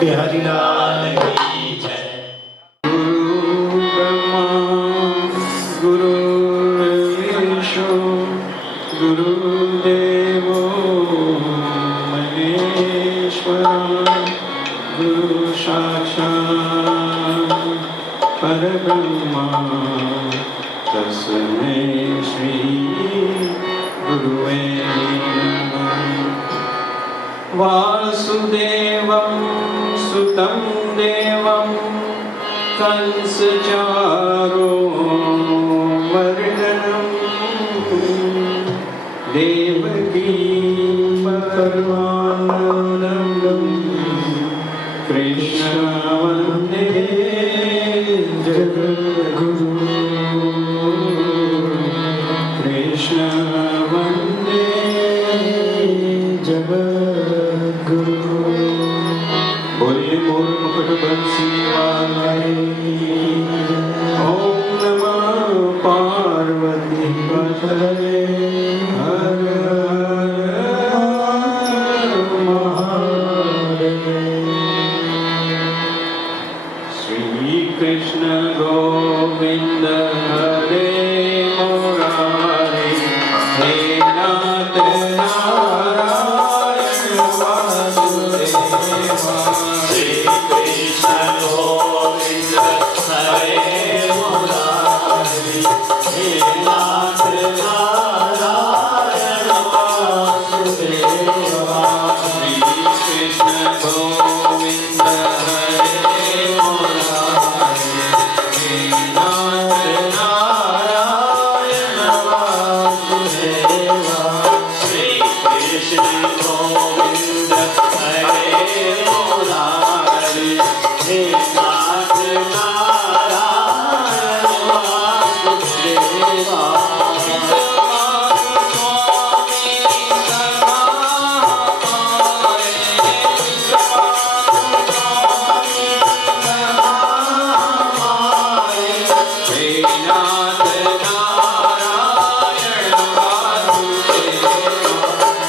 बिहारी लाल की जय। गुरु ब्रह्मा गुरु विष्णु गुरुदेवो महेश्वरा गुरु साक्षात् परब्रह्मा तस्मै श्री गुरुवे नमः। वासुदेवं सुतं देवं कंसचारूर्मर्दनं देवकी परमानन्दं कृष्ण वन्दे जगद्गुरु। कृष्ण वन्दे जगद्गुरु। बोलिए मोर मुकुट बंसी वाले। ओम नमः पार्वती पतये हर हर कृष्ण गोविंद हरे मुरारी हे नाथ नारायण वासुदेवा श्री कृष्ण गोविंद हरे मुरारी हे नाथ नारायण वासुदेवा श्री कृष्ण गोविंद हरे मुरारी हे नाथ नारायण वासुदेवा श्री कृष्ण गोविंद हरे मुरारी हे नाथ नारायण वासुदेवा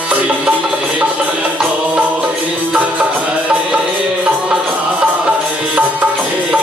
श्री कृष्ण गोविंद हरे मुरारी हे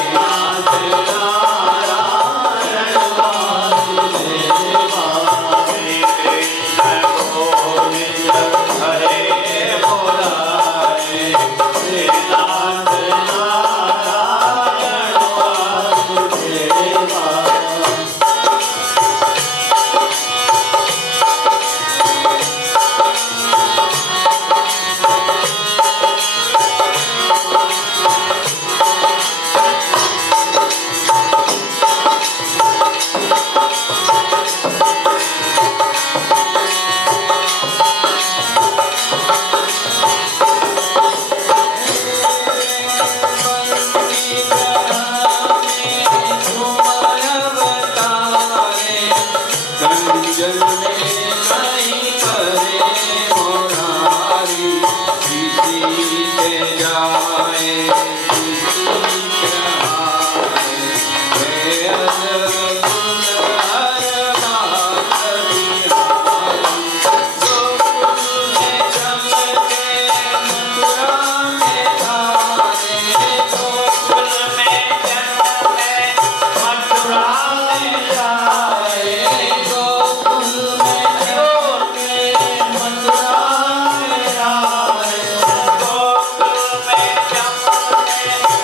नाथ नारायण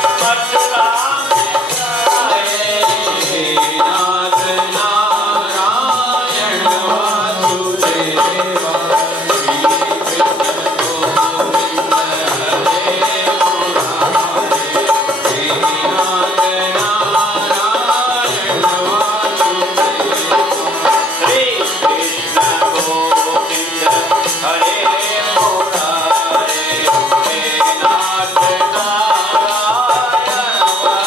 वासुदेवा श्री कृष्ण गोविंद हरे मुरारी हे नाथ Narayan Vasudeva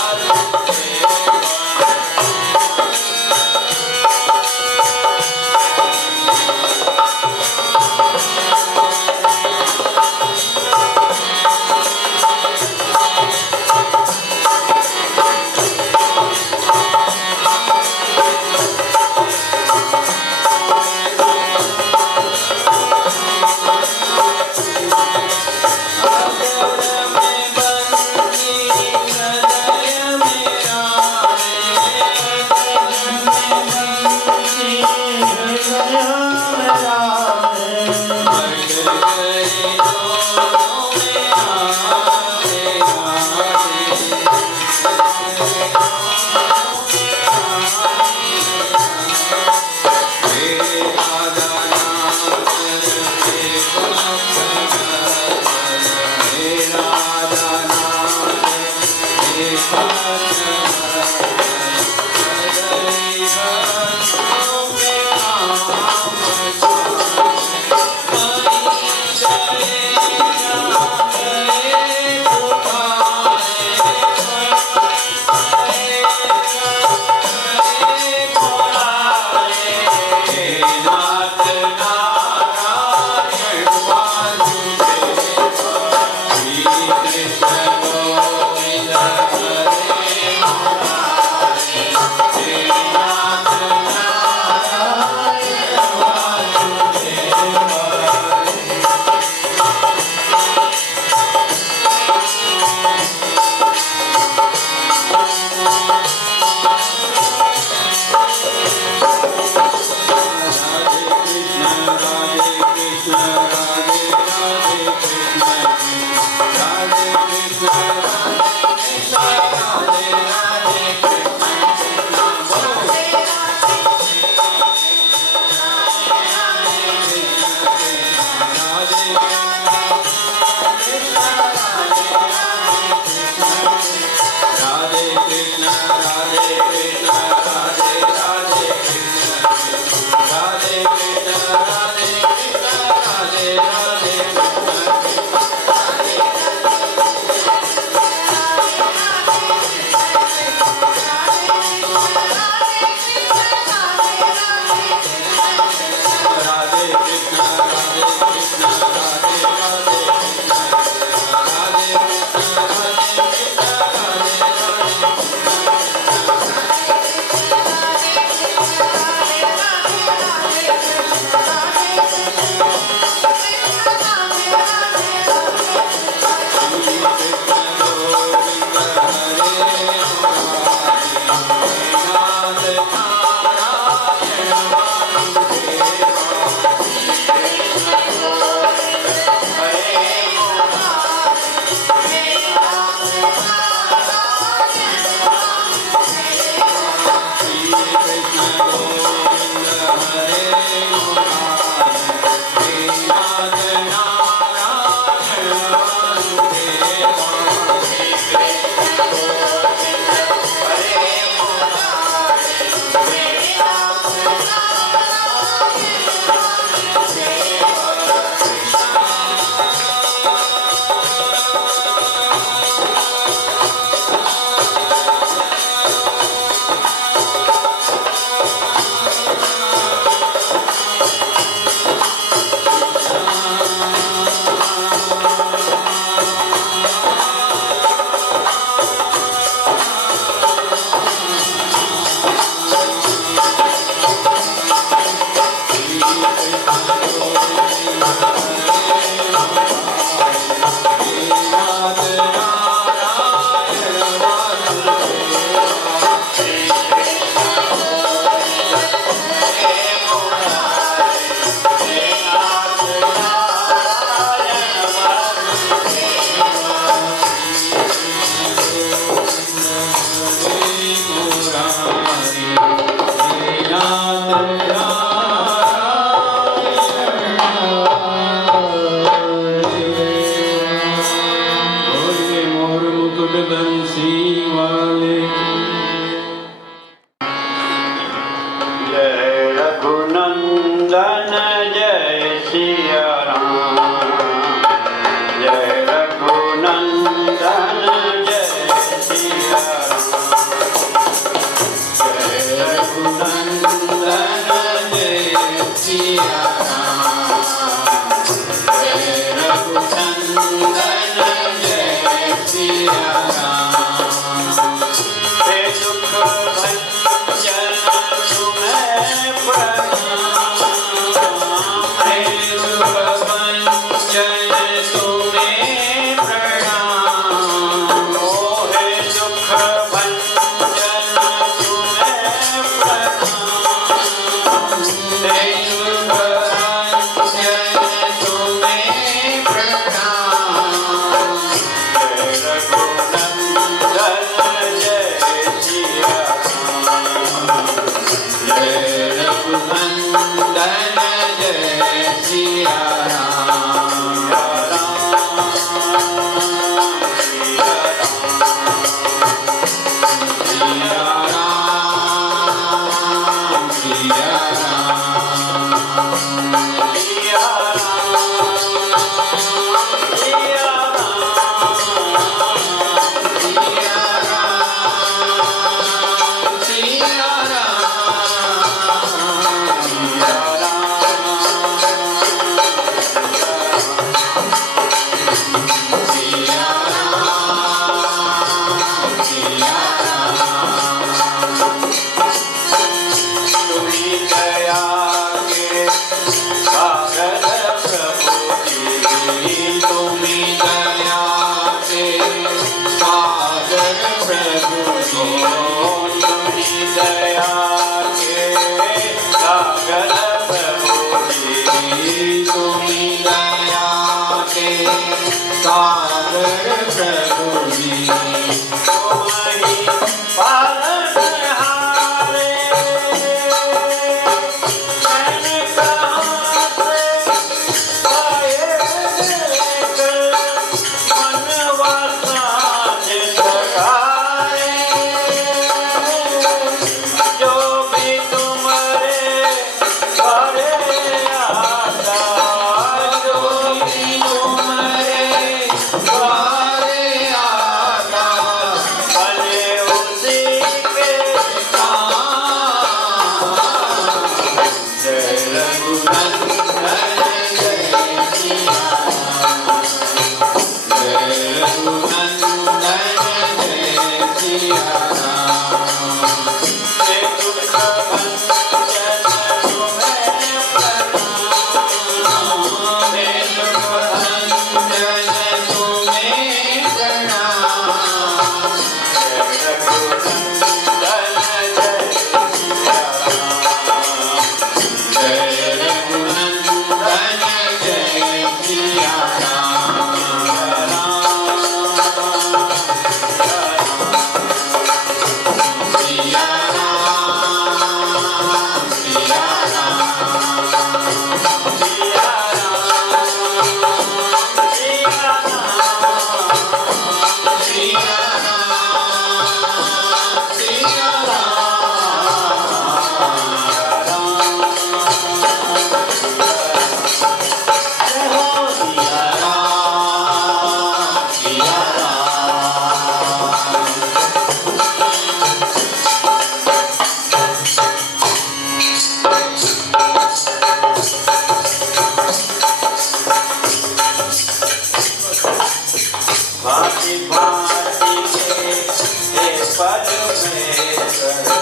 Hare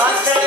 Thank you.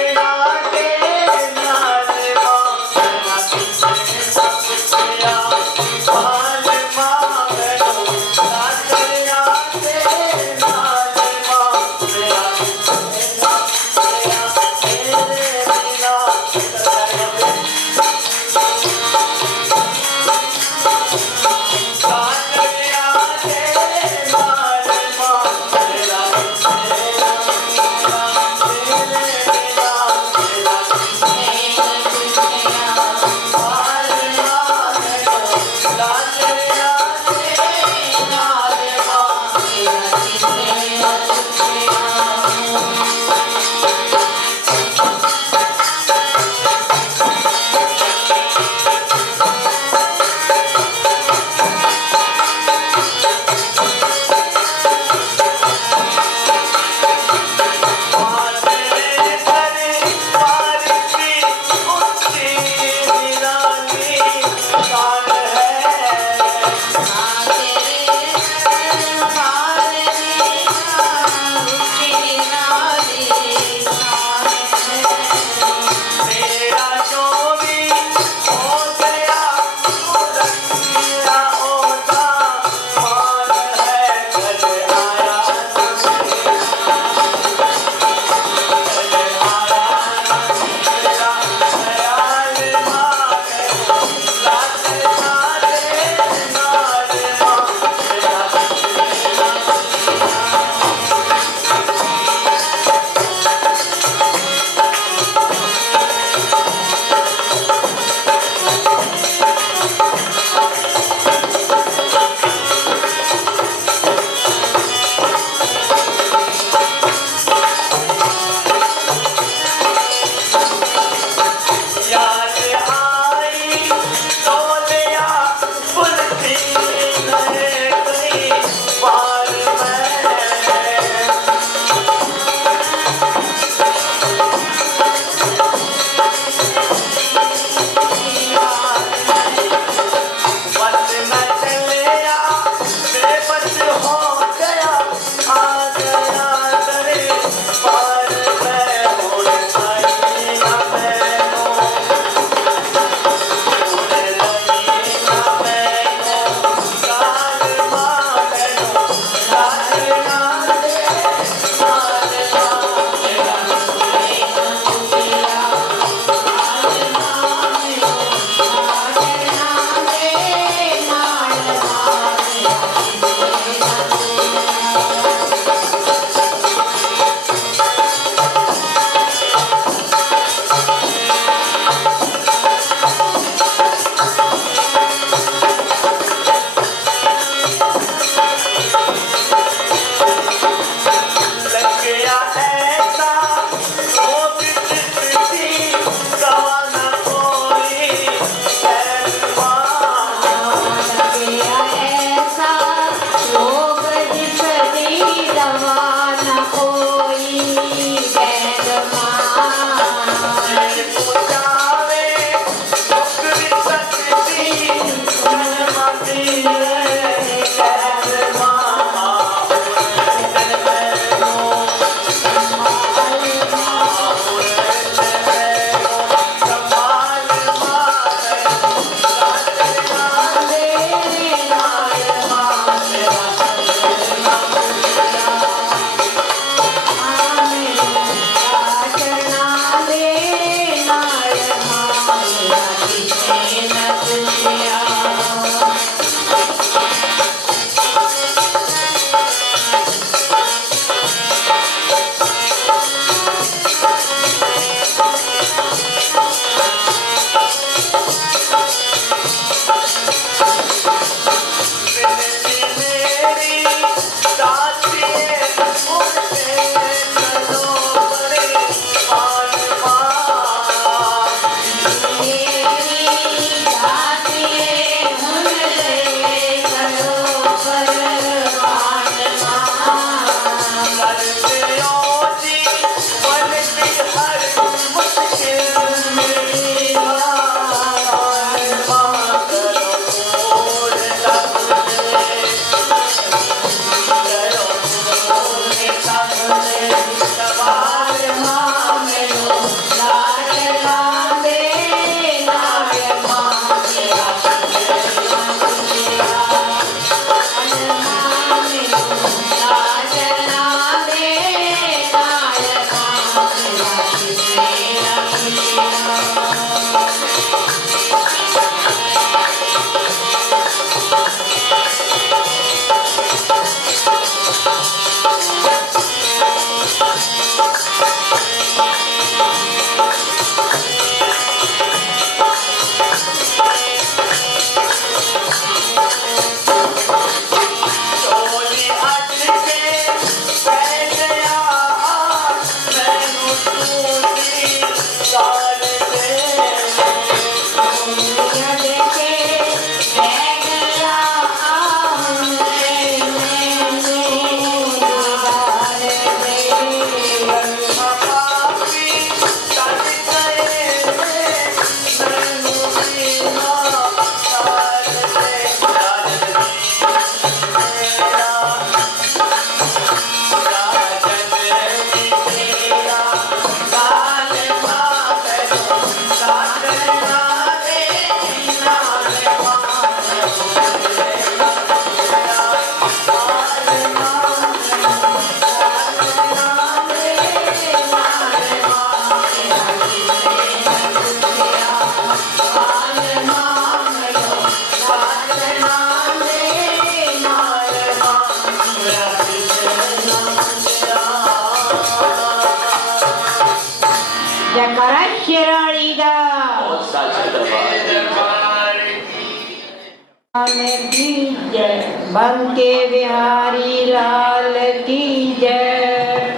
बंके Bihari लाल की जय।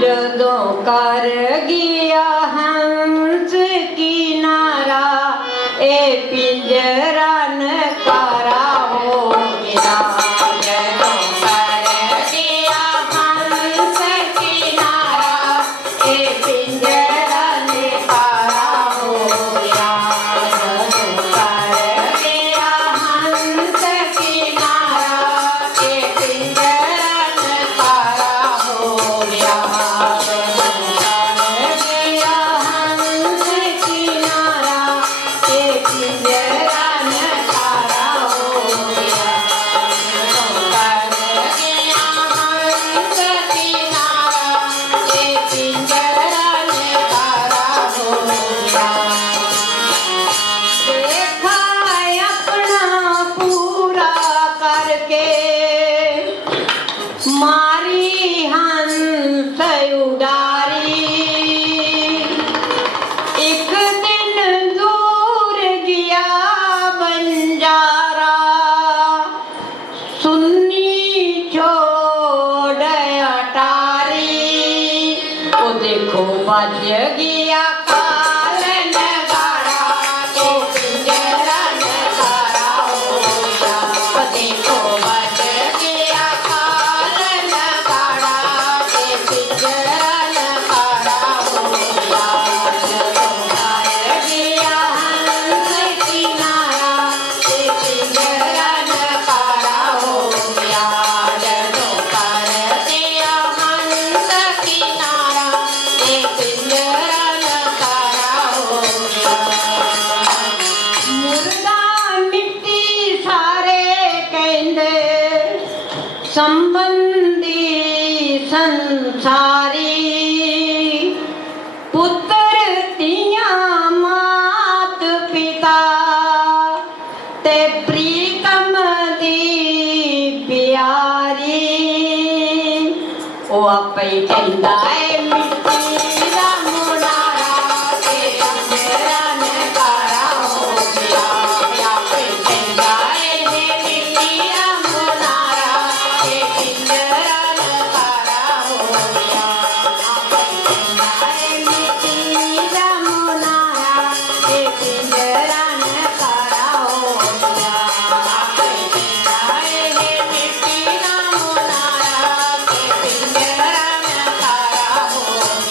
जदों कर गया हंस किनारा ए पिंजरा नकारा हो गया। जदों कर गया हंस किनारा ए पिंजरा नकारा हो गया। मारी हंस उडारी एक दिन दूर गया बंजारा सुन्नी छोड़ अटारी। ओ देखो बज गया काल नगाड़ा ओ पिंजरा नगाड़ा हो गया। ओ देखो बज गया संबंधी संसारी पुत्र तिया मात पिता ते प्रीतम दी प्यारी। ओ आपे कहंदा है मिट्टी दा मुनारा ते पिंजरा नकारा हो गया। आपे कहंदा है मिट्टी दा मुनारा ते पिंजरा नकारा हो गया। आपे कहंदा है मिट्टी दा मुनारा ते पिंजरा नकारा हो गया। आपे कहंदा है मिट्टी दा मुनारा ते पिंजरा नकारा हो गया।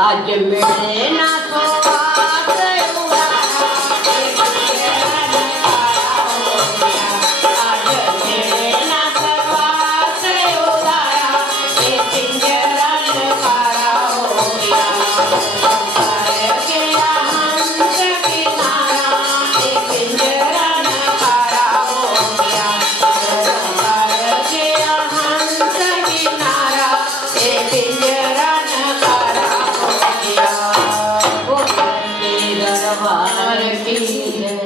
आज मिले ना तो बात उड़ाया, आज मिले ना तो बात उड़ाया, ये पिंजरा नकारा हो गया। कर गया हंस किनारा, ये पिंजरा नकारा हो गया। कर गया हंस किनारा, ये पिंजरा नकारा हो गया। वो बंदी दरबार की है।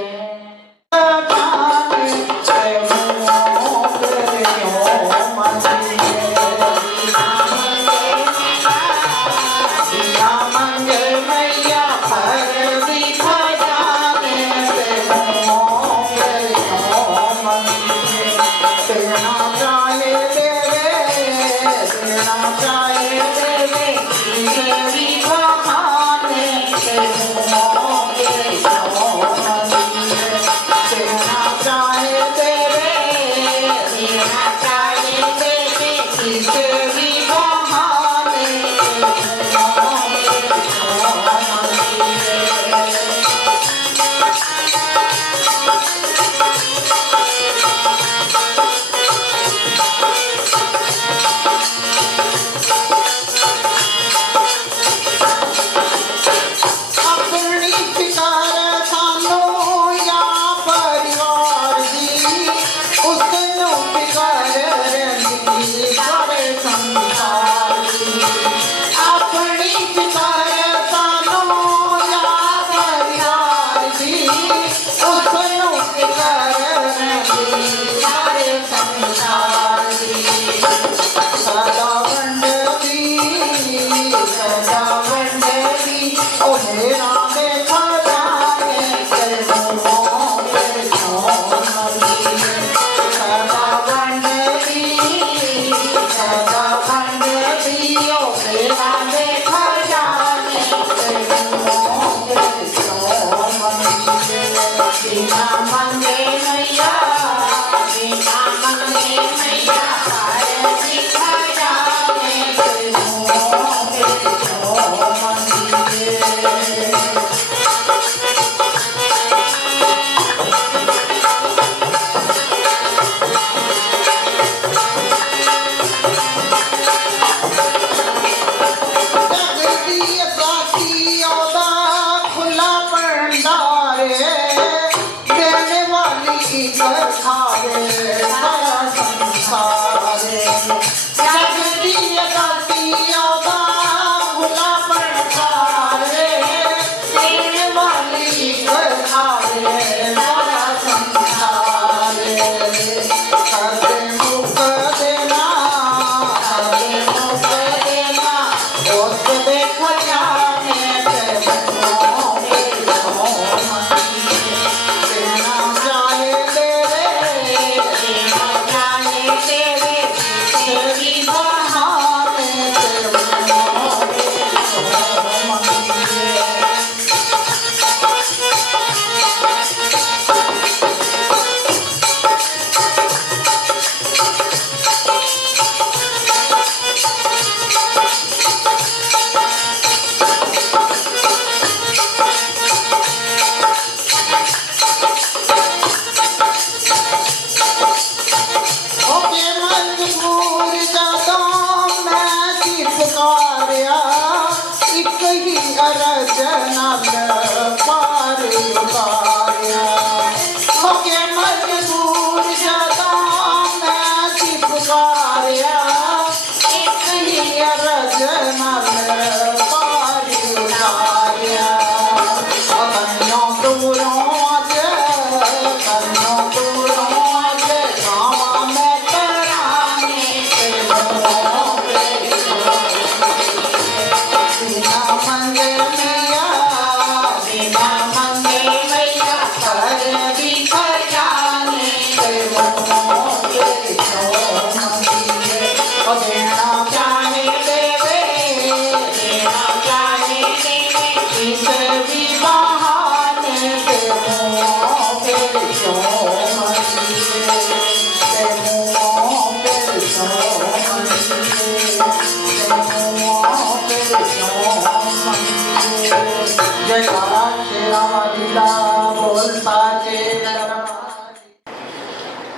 बोल साचे दरबार।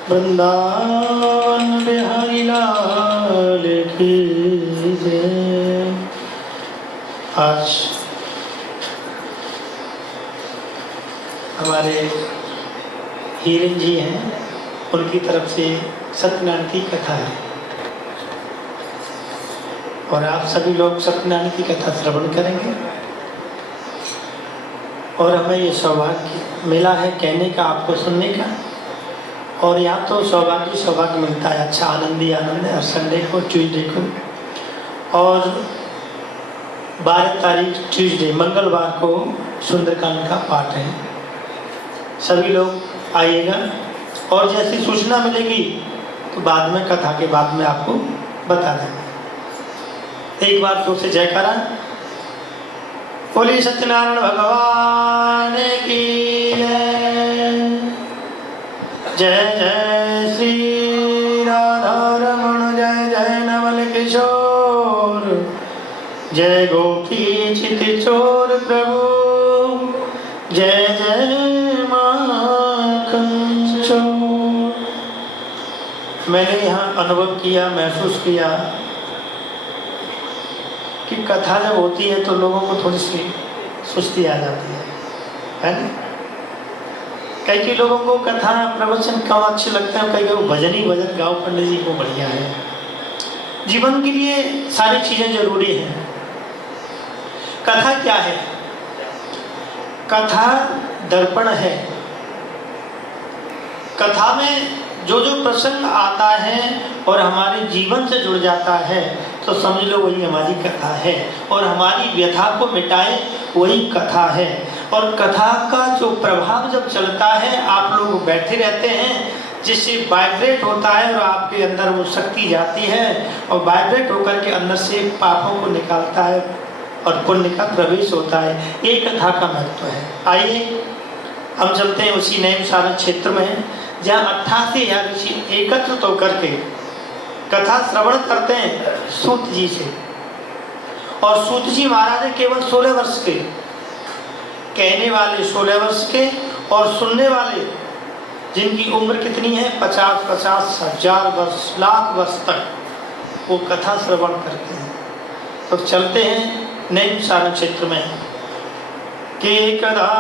वृंदावन बिहारी लाल की जय। आज हमारे हीरन जी हैं, उनकी तरफ से सत्यनारायण की कथा है और आप सभी लोग सत्यनारायण की कथा श्रवण करेंगे और हमें ये सौभाग्य मिला है कहने का, आपको सुनने का। और यहाँ तो सौभाग्य मिलता है, अच्छा आनंद ही आनंद है। और संडे को, ट्यूसडे को और 12 तारीख ट्यूसडे मंगलवार को सुंदरकांड का पाठ है। सभी लोग आइएगा और जैसी सूचना मिलेगी तो बाद में, कथा के बाद में आपको बता देंगे। एक बार तो से जयकारा बोलिए सत्यनारायण भगवान की जय। जय जय श्री राधा रमण, जय जय नवल किशोर, जय गोपी चित चोर प्रभु, जय जय माखन चोर। मैंने यहाँ अनुभव किया, महसूस किया कि कथा जब होती है तो लोगों को थोड़ी सी सुस्ती आ जाती है ना। कई लोगों को कथा प्रवचन कम अच्छे लगते हैं, कई लोग भजन ही भजन गाओ पंडित जी को बढ़िया है। जीवन के लिए सारी चीजें जरूरी हैं। कथा क्या है? कथा दर्पण है। कथा में जो जो प्रसंग आता है और हमारे जीवन से जुड़ जाता है तो समझ लो वही हमारी कथा है, और हमारी व्यथा को मिटाए वही कथा है। और कथा का जो प्रभाव जब चलता है, आप लोग बैठे रहते हैं, जिससे वाइब्रेट होता है और आपके अंदर वो शक्ति जाती है और वाइब्रेट होकर के अंदर से पापों को निकालता है और पुण्य का प्रवेश होता है। ये कथा का महत्व है। आइए हम चलते हैं उसी नैमिषारण्य क्षेत्र में, जहाँ 88,000 ऋषि एकत्रित होकर के कथा श्रवण करते हैं सूत जी से। और सूत जी महाराज है केवल 16 वर्ष के, कहने वाले 16 वर्ष के और सुनने वाले जिनकी उम्र कितनी है 50,000 वर्ष, लाख वर्ष तक वो कथा श्रवण करते हैं। तो चलते हैं नैमिषारण्य क्षेत्र में के कदा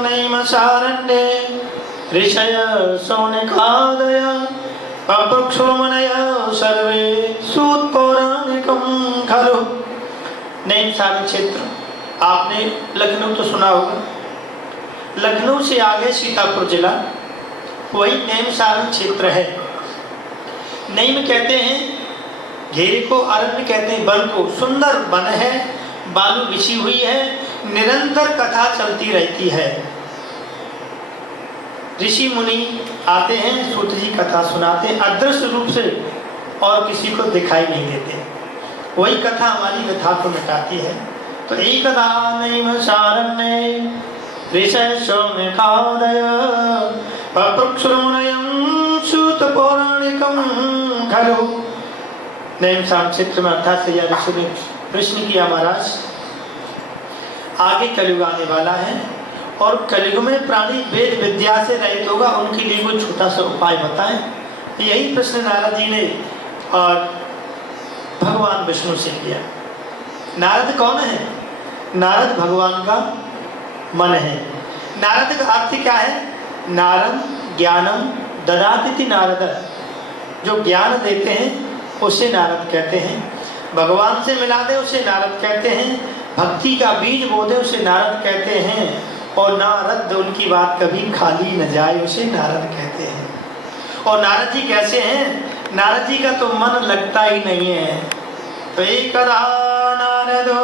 नैमिषारण्ये ऋषय सौनकादय पपक्षोमनय सर्वे सूत पौराणिकम खलु। नैमिषारण्य क्षेत्र आपने लखनऊ तो सुना होगा, लखनऊ से आगे सीतापुर जिला, वही नैमिषारण्य क्षेत्र है। नैम कहते हैं घेरे को, अरण्य कहते हैं वन को। सुंदर वन है, बालू बिछी हुई है, निरंतर कथा चलती रहती है। ऋषि मुनि आते हैं, सूत जी कथा सुनाते हैं अदृश्य रूप से और किसी को दिखाई नहीं देते। वही कथा हमारी व्यथा को मिटाती है। तो एकदा नैमिषारण्ये ऋषय सौनकादय पपक्षोमनयं सूत पौराणिकं खलु। नैमिषारण्य क्षेत्र में 88,000 ऋषि ने प्रश्न किया, महाराज आगे कलयुग आने वाला है और कलयुग में प्राणी वेद विद्या से रहित होगा, उनके लिए कोई छोटा सा उपाय बताएं। यही प्रश्न नारद जी ने और भगवान विष्णु से किया। नारद कौन है? नारद भगवान का मन है। नारद का अर्थ क्या है? नारद ज्ञानम ददाति नारद, जो ज्ञान देते हैं उसे नारद कहते हैं। भगवान से मिला दे उसे नारद कहते हैं। भक्ति का बीज बो दे उसे नारद कहते हैं। और नारद उनकी बात कभी खाली न जाए उसे नारद कहते हैं। और नारद जी कैसे हैं? नारद जी का तो मन लगता ही नहीं है। तो एकदा नारदो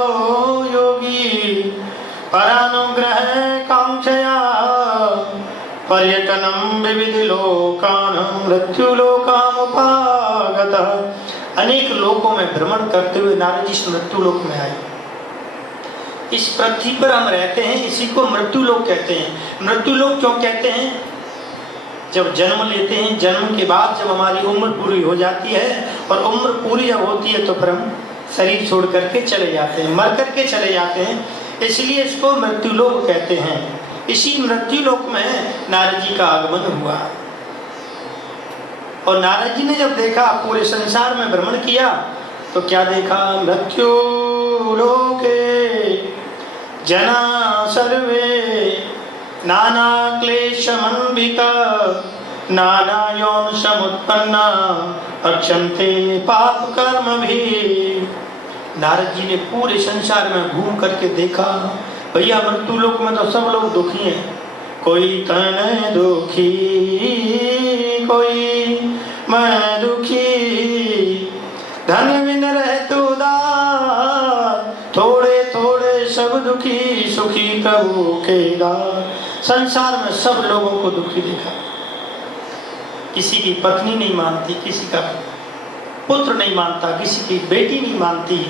योगी परानुग्रह कांक्षया पर्यटनम विविध लोकानां मृत्युलोकामुपागतः। अनेक लोकों में भ्रमण करते हुए नारद जी मृत्यु लोक में आए। इस पृथ्वी पर हम रहते हैं, इसी को मृत्यु लोक कहते हैं। मृत्यु लोक क्यों कहते हैं? जब जन्म लेते हैं, जन्म के बाद जब हमारी उम्र पूरी हो जाती है, और उम्र पूरी जब होती है तो फिर हम शरीर छोड़ करके चले जाते हैं, मर करके चले जाते हैं, इसलिए इसको मृत्यु लोक कहते हैं। इसी मृत्यु लोक में नारद जी का आगमन हुआ। और नारद जी ने जब देखा, पूरे संसार में भ्रमण किया, तो क्या देखा? मृत्यु लोके जना सर्वे नाना क्लेशमन्विता नाना यौन समुत्पन्ना अक्षन्ते पाप कर्म भी। नारद जी ने पूरे संसार में घूम करके देखा, भैया मृत्यु लोक में तो सब लोग दुखी हैं। कोई तन दुखी, कोई मैं दुखी, धन बिन रहतु उदार, थोड़े थोड़े सब दुखी, सुखी प्रभु के दार। संसार में सब लोगों को दुखी देखा। किसी की पत्नी नहीं मानती, किसी का पुत्र नहीं मानता, किसी की बेटी नहीं मानती,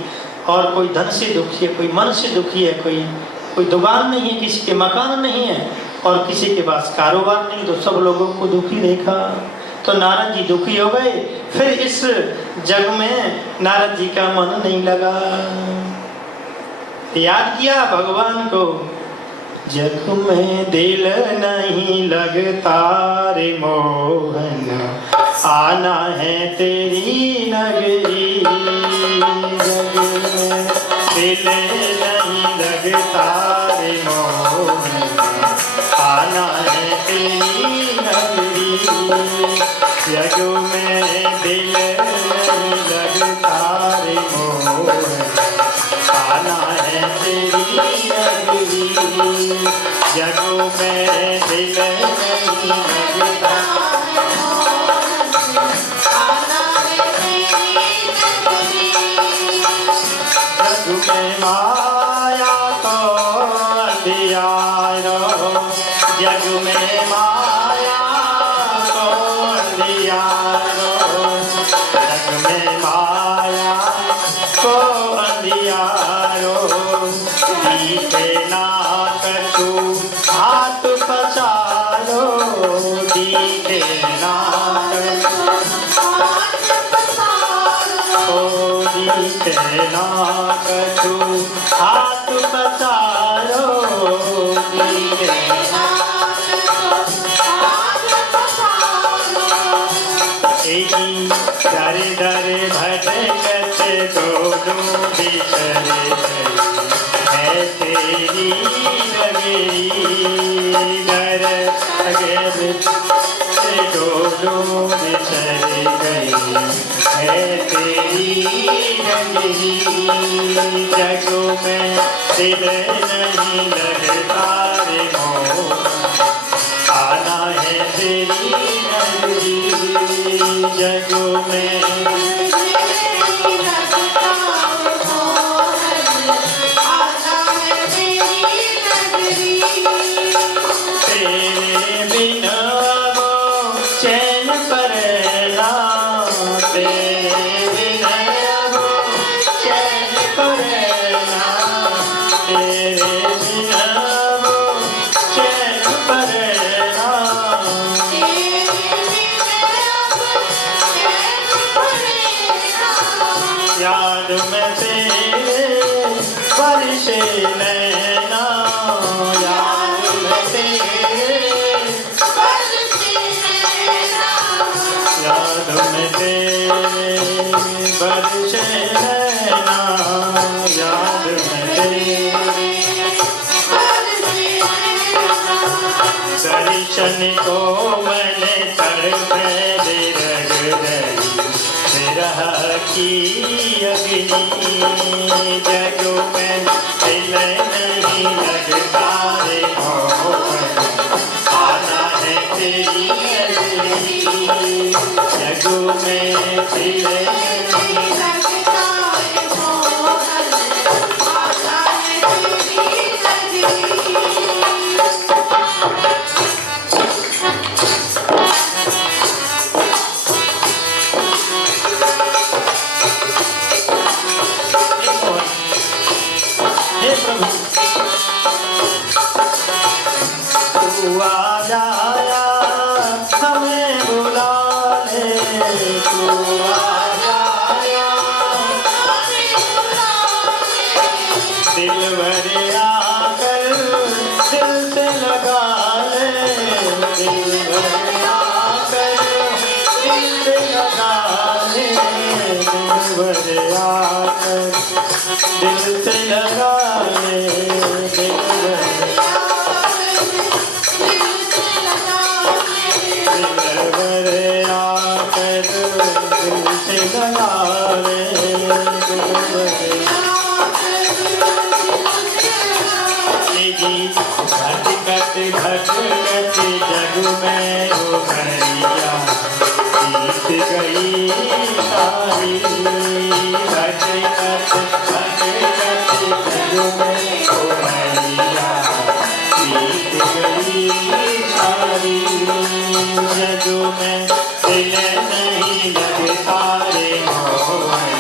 और कोई धन से दुखी है, कोई मन से दुखी है, कोई दुकान नहीं है, किसी के मकान नहीं है, और किसी के पास कारोबार नहीं, तो सब लोगों को दुखी देखा। तो नारद जी दुखी हो गए। फिर इस जग में नारद जी का मन नहीं लगा। याद किया भगवान को, जग में दिल नहीं लगता रे मोहन, आना है तेरी नगरी। जग में दिल नहीं लगता रे मोहन, आना है तेरी नगरी। जग में दिल नहीं लगता रे मोहन, आना है तेरी नगरी। जग में दिल नहीं लगता, जग में माया को अंधियारो, जग में माया को अंधियारो, जग में माया को अंधियारो। दीपे ना कटू हाथ पसारो, दीपे ना दीपे ना कटू हाथ पसारो, दीपे दर दर भटकत दोनों बिसरे है तेरी नगरी। दर अगर दोनों बिसर गई है तेरी नगरी। जग में दिल नहीं लगता रे मोहन, आना है तेरी नगरी। जग में तेरे बिना वो चैन परेला, तेरे बिना वो चैन परेला, तेरे बिना वो चैन परेला। याद में तेरे बरसे नैना, याद में तेरे याद में तेरे बरसे नैना, याद में तेरे दर्शन को मैंने तड़पे रग रही विरह की अग्नि। जग में दिल नहीं लगता रे मोहन, आना है तेरी नगरी। जग में दिल नहीं लगता रे मोहन, आना है तेरी नगरी। तू आ जाया हमें बुला ले, तू आ दिलबर आकर दिल से लगा ले, दिलबर आकर दिल से लगा ले, भटकत भटकत जग में हो भैया बीत गई सारी, भटकत भटकत जग में हो भैया बीत गई सारी, जग में दिल नहीं लगता रे मोहन,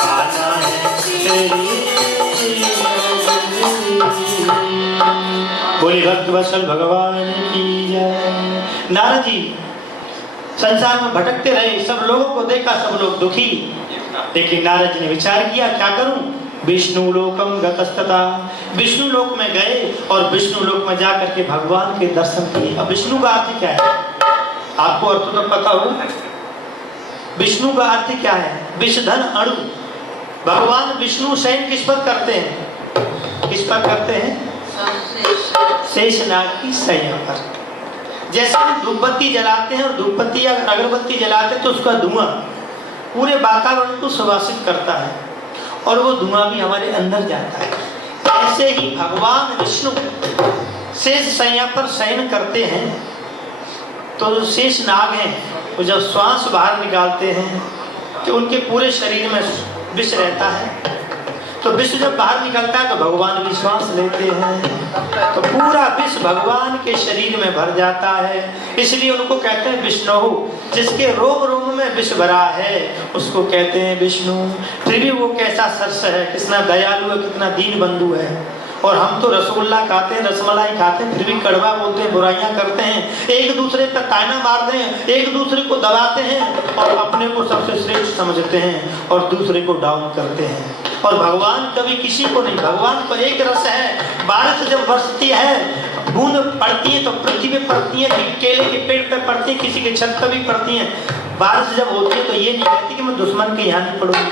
आना है तेरी बोले भक्त वत्सल भगवान की जय। नारद जी संसार में भटकते रहे, सब लोगों को देखा, सब लोग दुखी, लेकिन नारद जी ने विचार किया क्या करूं। विष्णु लोकम गतस्तता, विष्णु लोक में गए और विष्णु लोक में जाकर के भगवान के दर्शन किए। अब विष्णु का अर्थ क्या है आपको अर्थ तो पता होगा। विष्णु का अर्थ क्या है? विषधन अणु। भगवान विष्णु शयन किस पर करते हैं? किस पर करते हैं? शेषनाग की शैया पर। जैसे हम धूपबत्ती जलाते हैं और धूपबत्ती या अगरबत्ती जलाते हैं तो उसका धुआं पूरे वातावरण को सुवासित करता है और वो धुआं भी हमारे अंदर जाता है। ऐसे ही भगवान विष्णु शेष शैया पर शयन करते हैं तो जो शेष नाग हैं वो जब श्वास बाहर निकालते हैं तो उनके पूरे शरीर में विष रहता है, तो विष जब बाहर निकलता है तो भगवान भी श्वास लेते हैं तो पूरा विष भगवान के शरीर में भर जाता है। इसलिए उनको कहते हैं विष्णु। जिसके रोम रोम में विष भरा है उसको कहते हैं विष्णु। फिर भी वो कैसा सरस है, कितना दयालु है, कितना दीन बंधु है। और हम तो रसगुल्ला खाते हैं, रसमलाई खाते हैं, फिर भी कड़वा बोलते हैं, बुराइयां करते हैं, एक दूसरे पर ताना मारते हैं, एक दूसरे को दबाते हैं और अपने को सबसे श्रेष्ठ समझते हैं और दूसरे को डाउन करते हैं। और भगवान कभी किसी को नहीं, भगवान को एक रस है। बारिश जब बरसती है, बूंद पड़ती है तो पृथ्वी पे पड़ती है, केले के पेड़ पे पड़ती है, किसी के छत पर भी पड़ती है। बारिश जब होती है तो ये नहीं कहती कि मैं दुश्मन के यहाँ नहीं पड़ूंगी।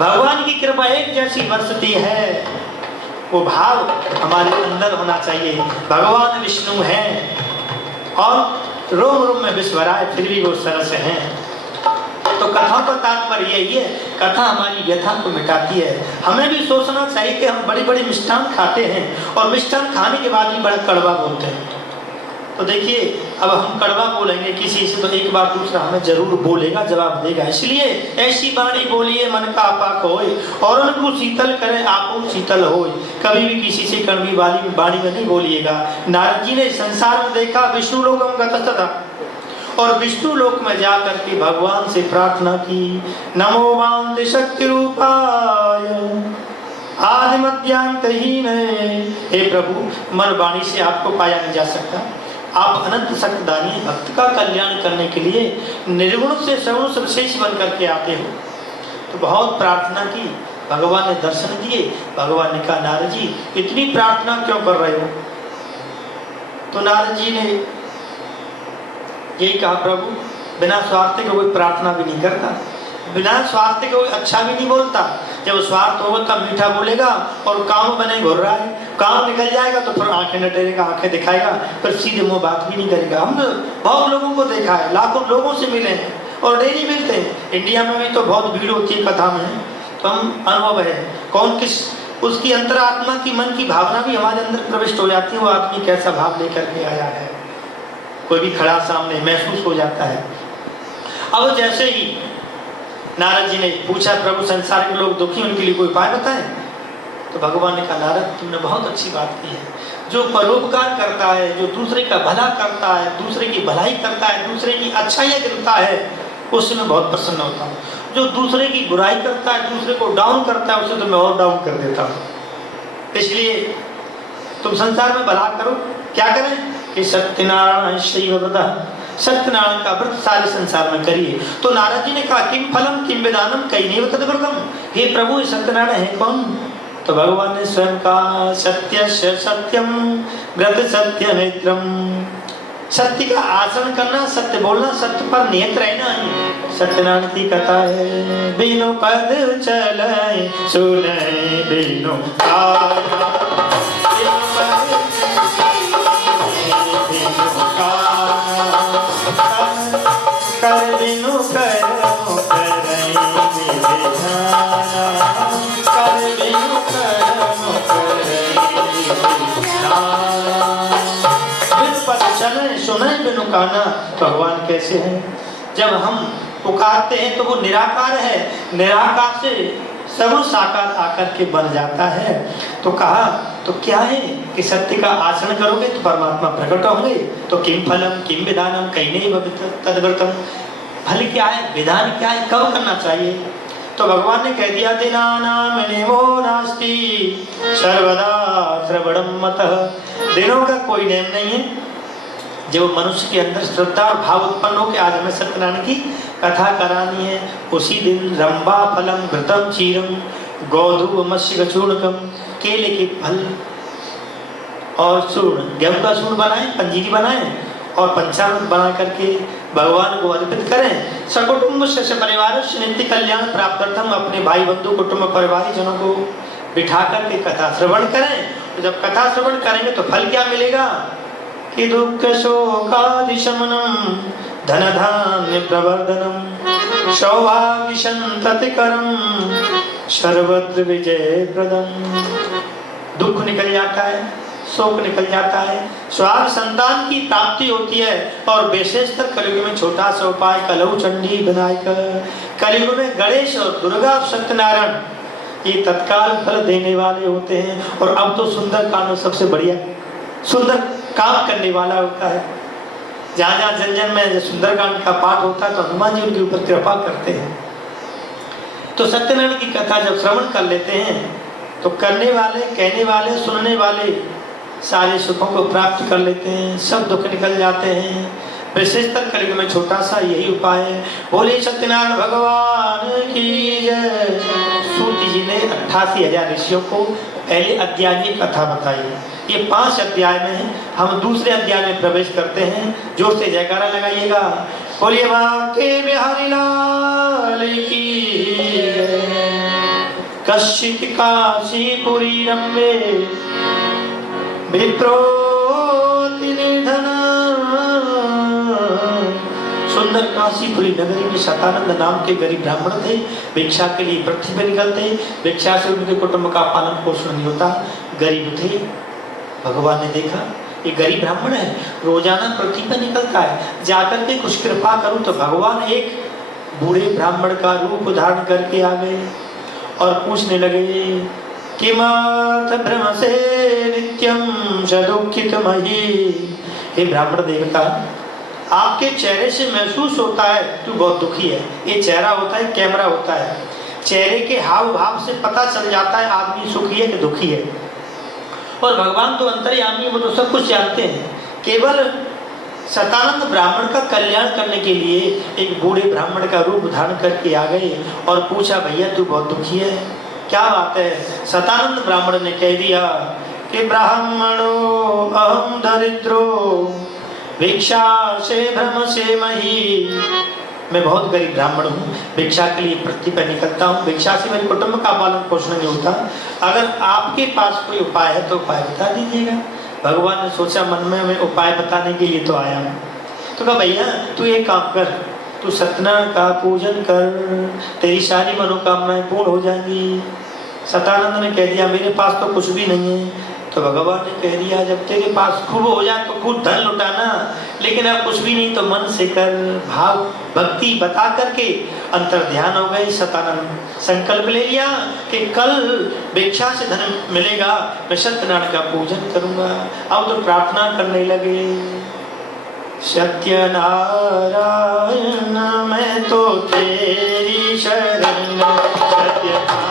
भगवान की कृपा एक जैसी बरसती है, वो भाव हमारे अंदर होना चाहिए। भगवान विष्णु हैं और रोम रोम में विष भरा है, फिर भी वो सरस हैं। तो कथा का तात्पर्य यही है, कथा हमारी व्यथा को मिटाती है। हमें भी सोचना चाहिए कि हम बड़ी बड़ी मिष्ठान खाते हैं और मिष्ठान खाने के बाद भी बड़ा कड़वा बोलते हैं। तो देखिए अब हम कड़वा बोलेंगे किसी से तो एक बार दूसरा हमें जरूर बोलेगा, जवाब देगा। इसलिए ऐसी वाणी बोलिए मन का आपा होए और उनको शीतल करे आपो शीतल होए। कभी भी किसी से कड़वी वाणी में नहीं बोलिएगा। नारद जी ने संसार में देखा विष्णु लोकम गतस्तता और विष्णु लोक में जाकर के भगवान से प्रार्थना की, नमो वान्ति शक्ति रूपाय आदि मध्यांतहीन। हे प्रभु मन वाणी से आपको पाया नहीं जा सकता, आप अनंत शक्तिदानी, भक्त का कल्याण करने के लिए निर्गुण से सगुण से विशेष बन करके आते हो। तो बहुत प्रार्थना की, भगवान ने दर्शन दिए। भगवान ने कहा नारद जी इतनी प्रार्थना क्यों कर रहे हो? तो नारद जी ने यही कहा प्रभु बिना स्वार्थ के कोई प्रार्थना भी नहीं करता, बिना स्वार्थ के कोई अच्छा भी नहीं बोलता। जब स्वार्थ होगा तब मीठा बोलेगा और काम बने घुर रहा है, काम निकल जाएगा तो फिर आंखें नटेगा, आंखें दिखाएगा, फिर सीधे मुंह बात भी नहीं करेगा। हमने बहुत लोगों को देखा है, लाखों लोगों से मिले हैं और डेली मिलते हैं। इंडिया में भी तो बहुत भीड़ होती है कथा में, तो हम अनुभव है कौन किस उसकी अंतरात्मा की मन की भावना भी हमारे अंदर प्रविष्ट हो जाती है। वो आदमी कैसा भाव लेकर के आया है, कोई भी खड़ा सामने महसूस हो जाता है। अब जैसे ही नारद जी ने पूछा प्रभु संसार के लोग दुखी, उनके लिए कोई उपाय बताएं? तो भगवान ने कहा नारद तुमने बहुत अच्छी बात की है। जो परोपकार करता है, जो दूसरे का भला करता है, दूसरे की भलाई करता है, दूसरे की अच्छाइयाँ करता है, उससे मैं बहुत प्रसन्न होता हूँ। जो दूसरे की बुराई करता है, दूसरे को डाउन करता है, उसे तो मैं और डाउन कर देता हूँ। इसलिए तुम संसार में भला करो। क्या करें कि सत्यनारायण शैवव्रतः, सत्यनारायण का व्रत सारे संसार में करिए। तो नारद जी ने कहा किम फलम किम विदानम कैनेव तद्व्रतम। हे प्रभु सत्यनारायण है कौन? तो भगवान ने स्वयं कहा सत्य सत्यम व्रत सत्य नेत्रम। सत्य का आचरण करना, सत्य बोलना, सत्य पर नियत रहना ही सत्यनारायण की कथा है। बिनु पद चले सुने बिनु काया, बिनु पद बिनु काया, कर बिनु करो करई विधाना, कर बिनु करो करई विधाना। बिनु पद चले सुने बिनु काना। भगवान कैसे हैं? जब हम पुकारते हैं तो वो निराकार है, निराकार से सब साकार आकर के बन जाता है। तो कहा तो क्या है कि सत्य का आचरण करोगे तो परमात्मा प्रकट होंगे। तो किम फलम किम विधानम कहीं तदव्रतम, फल क्या है, विधान क्या है, कब करना चाहिए? तो भगवान ने कह दिया दिनानाम नेमो नास्ति सर्वदा श्रवणम मतः। दिनों का कोई नेम नहीं है। जब मनुष्य के अंदर श्रद्धा और भाव उत्पन्न हो कि आज हमें सत्यनारायण की कथा करानी है, उसी दिन रंबा फलम घृतम चीरम गोधु मत्स्य चूर्णकम, केले के फल और चूर्ण, गेहूं का चूर्ण बनाएं, पंजीरी बनाएं और पंचामृत बना करके भगवान को अर्पित करें। सकुटुंब से परिवार से नित्य कल्याण प्राप्त्यर्थम अपने भाई बंधु कुटुंब परिवार जनों को बिठा करके कथा श्रवण करें। तो जब कथा श्रवण करेंगे तो फल क्या मिलेगा कि दुख शोकादि शमनम धन धान्य प्रवर्धनम सौभाग्य संततिकरम सर्वत्र विजय प्रदम। दुख निकल जाता है, शोक निकल जाता है, स्वार्थ संतान की प्राप्ति होती है। और विशेषतर कलयुग में छोटा सा उपाय कलऊ चंडी विनायक, कलयुग में गणेश और दुर्गा सत्यनारायण ये तत्काल फल देने वाले होते हैं। और अब तो सुंदर कांड सबसे बढ़िया सुंदर काम करने वाला होता है। जहाँ जहाँ जन जन में सुंदरकांड का पाठ होता है तो हनुमान जी उनके ऊपर कृपा करते हैं। तो सत्यनारायण की कथा जब श्रवण कर लेते हैं तो करने वाले, कहने वाले, सुनने वाले सारे सुखों को प्राप्त कर लेते हैं, सब दुख निकल जाते हैं। विशेषतर कलयुग में छोटा सा यही उपाय है। बोले सत्यनारायण भगवान की जय। सूत जी ने 88,000 ऋषियों को पहले अध्याय की कथा बताई। ये 5 अध्याय में है। हम दूसरे अध्याय में प्रवेश करते हैं। जोर से जयकारा लगाइएगा। बोलिए बांके बिहारी लाल की कश्चित काशीपुरी रम्ये विप्रोति निर्धन। सुंदर काशीपुरी नगरी में शतानंद नाम के गरीब ब्राह्मण थे। भिक्षा के लिए पृथ्वी पर निकलते, भिक्षा से उनके कुटुंब का पालन पोषण नहीं होता, गरीब थे। भगवान ने देखा ये गरीब ब्राह्मण है, रोजाना पृथ्वी पर निकलता है, जाकर के कुछ कृपा करूं। तो भगवान एक बूढ़े ब्राह्मण का रूप धारण करके आ गए और पूछने लगे किमर्थ भ्रम से नित्यम सदुखित मही। हे ब्राह्मण देवता, आपके चेहरे से महसूस होता है तू बहुत दुखी है। ये चेहरा होता है, कैमरा होता है, चेहरे के हाव भाव से पता चल जाता है आदमी सुखी है कि दुखी है। और भगवान तो अंतर्यामी, वो तो सब कुछ जानते हैं। केवल शतानंद ब्राह्मण का कल्याण करने के लिए एक बूढ़े ब्राह्मण का रूप धारण करके आ गए और पूछा भैया तू बहुत दुखी है, क्या बात है? शतानंद ब्राह्मण ने कह दिया कि ब्राह्मणो अहम दरिद्रो भिक्षा से भ्रम से मही। मैं बहुत गरीब ब्राह्मण हूँ, भिक्षा के लिए पृथ्वी पर निकलता हूँ, भिक्षा से मेरे कुटुंब का पालन पोषण नहीं होता। अगर आपके पास कोई उपाय है तो उपाय बता दीजिएगा। भगवान ने सोचा मन में, मैं उपाय बताने के लिए तो आया हूँ। तो कहा भैया तू एक काम कर, तू सत्यनारायण का पूजन कर, तेरी सारी मनोकामनाएं पूर्ण हो जाएंगी। शतानंद ने कह दिया मेरे पास तो कुछ भी नहीं है। तो भगवान ने कह दिया जब तेरे पास खूब हो जाए तो खूब धन लुटाना, लेकिन अब कुछ भी नहीं तो मन से कर, भाव भक्ति बता करके अंतर ध्यान हो गए। शतानंद संकल्प ले लिया कि कल भिक्षा से धन मिलेगा, मैं सत्यनारायण का पूजन करूंगा। अब तो प्रार्थना करने लगे सत्यनारायण मैं तो तेरी शरण, सत्यनारायण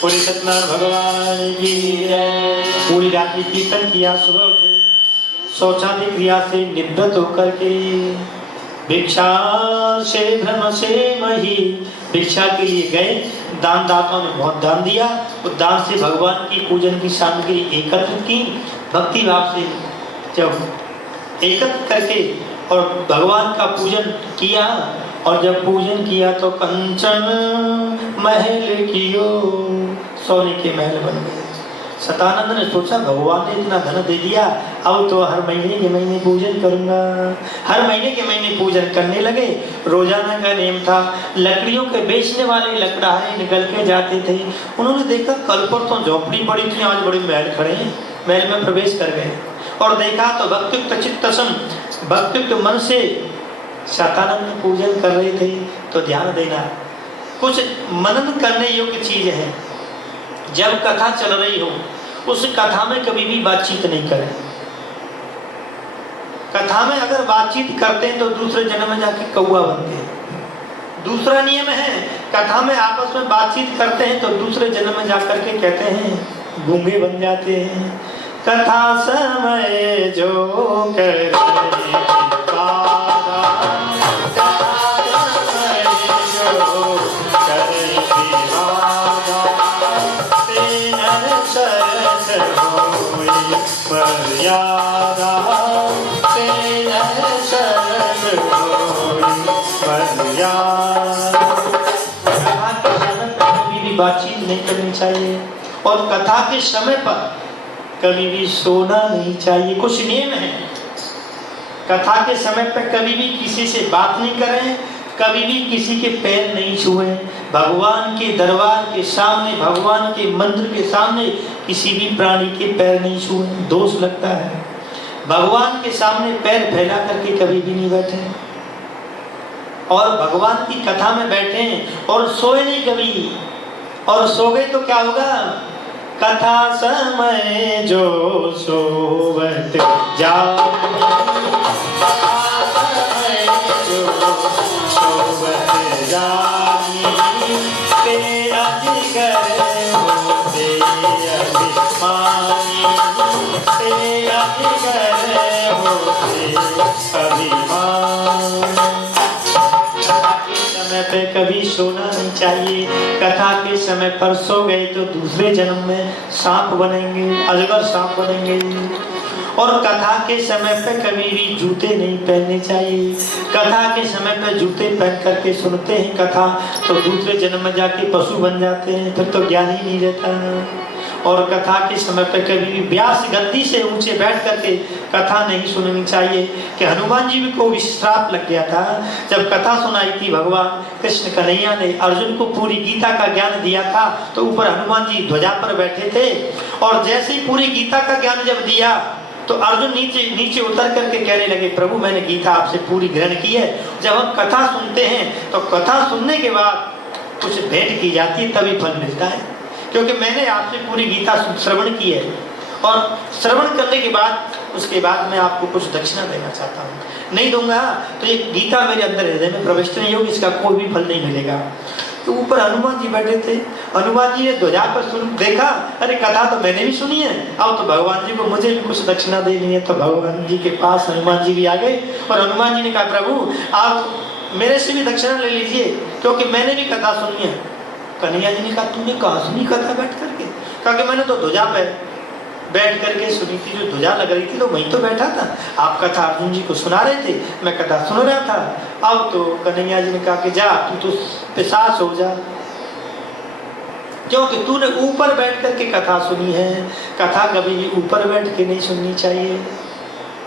पूरी सत्यनारायण भगवान की जय। पूरी रात्रि कीर्तन किया, सुबह उठे, शौचादि क्रिया से निवृत्त होकर के भिक्षा से भ्रम से मही भिक्षा के लिए गए। दान दाताओं ने बहुत दान दिया। उस दान से भगवान की पूजन की सामग्री एकत्रित की। भक्ति भाव से जब एकत्र करके और भगवान का पूजन किया, और जब पूजन किया तो कंचन महल कियो, सोने के महल बन गए। सतानंद ने सोचा भगवान ने इतना धन दे दिया, अब तो हर महीने के महीने पूजन करूंगा। हर महीने के महीने पूजन करने लगे। रोजाना का नियम था। लकड़ियों के बेचने वाले लकड़हारे निकल के जाते थे। उन्होंने देखा कल पर तो झोपड़ी पड़ी थी, आज बड़े महल खड़े हैं। महल में प्रवेश कर गए और देखा तो भक्तियुक्त चित्तसम, भक्तियुक्त मन से सतानंद पूजन कर रहे थे। तो ध्यान देना, कुछ मनन करने योग्य चीज है। जब कथा चल रही हो, उस कथा में कभी भी बातचीत नहीं करें। कथा में अगर बातचीत करते हैं तो दूसरे जन्म में जाके कौआ बनते हैं। दूसरा नियम है, कथा में आपस में बातचीत करते हैं तो दूसरे जन्म में जाकर के कहते हैं गूंगे बन जाते हैं। कथा समय जो करे बातचीत नहीं करनी चाहिए, और कथा के समय पर कभी भी सोना नहीं चाहिए। कुछ नियम है। कथा के समय पर कभी भी किसी से बात नहीं करें, कभी भी किसी के पैर नहीं छुएं। भगवान के दरबार के सामने, भगवान के मंदिर के सामने किसी भी प्राणी के पैर नहीं छुएं, दोष लगता है। भगवान के सामने पैर फैला करके कभी भी नहीं बैठे, और भगवान की कथा में बैठे और सोए नहीं कभी। और सो गए तो क्या होगा? कथा समय जो सोवत पे कभी सोना नहीं चाहिए। कथा के समय पर सो गए तो दूसरे जन्म में सांप बनेंगे, अजगर सांप बनेंगे। और कथा के समय पे कभी भी जूते नहीं पहनने चाहिए। कथा के समय पे जूते पहन करके सुनते हैं कथा तो दूसरे जन्म में जाके पशु बन जाते हैं, फिर तो ज्ञान ही नहीं रहता। और कथा के समय पर कभी भी व्यास गद्दी से ऊंचे बैठ करके कथा नहीं सुननी चाहिए। कि हनुमान जी को भी श्राप लग गया था जब कथा सुनाई थी। भगवान कृष्ण कन्हैया ने अर्जुन को पूरी गीता का ज्ञान दिया था, तो ऊपर हनुमान जी ध्वजा पर बैठे थे, और जैसे ही पूरी गीता का ज्ञान जब दिया तो अर्जुन नीचे उतर करके कहने लगे, प्रभु मैंने गीता आपसे पूरी ग्रहण की है। जब हम कथा सुनते हैं तो कथा सुनने के बाद कुछ भेंट की जाती है, तभी फल मिलता है। क्योंकि मैंने आपसे पूरी गीता श्रवण की है, और श्रवण करने के बाद उसके बाद मैं आपको कुछ दक्षिणा देना चाहता हूँ। नहीं दूंगा तो ये गीता मेरे अंदर हृदय में प्रविष्ट नहीं होगी, इसका कोई भी फल नहीं मिलेगा। तो ऊपर हनुमान जी बैठे थे। हनुमान जी ने ध्वजा पर सुन देखा, अरे कथा तो मैंने भी सुनी है, अब तो भगवान जी को मुझे भी कुछ दक्षिणा देनी है। तो भगवान जी के पास हनुमान जी भी आ गए, और हनुमान जी ने कहा, प्रभु आप मेरे से भी दक्षिणा ले लीजिए, क्योंकि मैंने भी कथा सुनी है। कन्हैया जी ने कहा, तुमने कहा सुनी कथा बैठ करके? कहा कि मैंने तो ध्वजा पे बैठ करके सुनी थी, जो ध्वजा लग रही थी तो वहीं तो बैठा था। आप कथा अर्जुन जी को सुना रहे थे, मैं कथा सुन रहा था। अब तो कन्हैया जी ने कहा कि जा तू तो पिशाच हो जा, क्योंकि तूने ऊपर बैठ करके कथा सुनी है। कथा कभी भी ऊपर बैठ के नहीं सुननी चाहिए।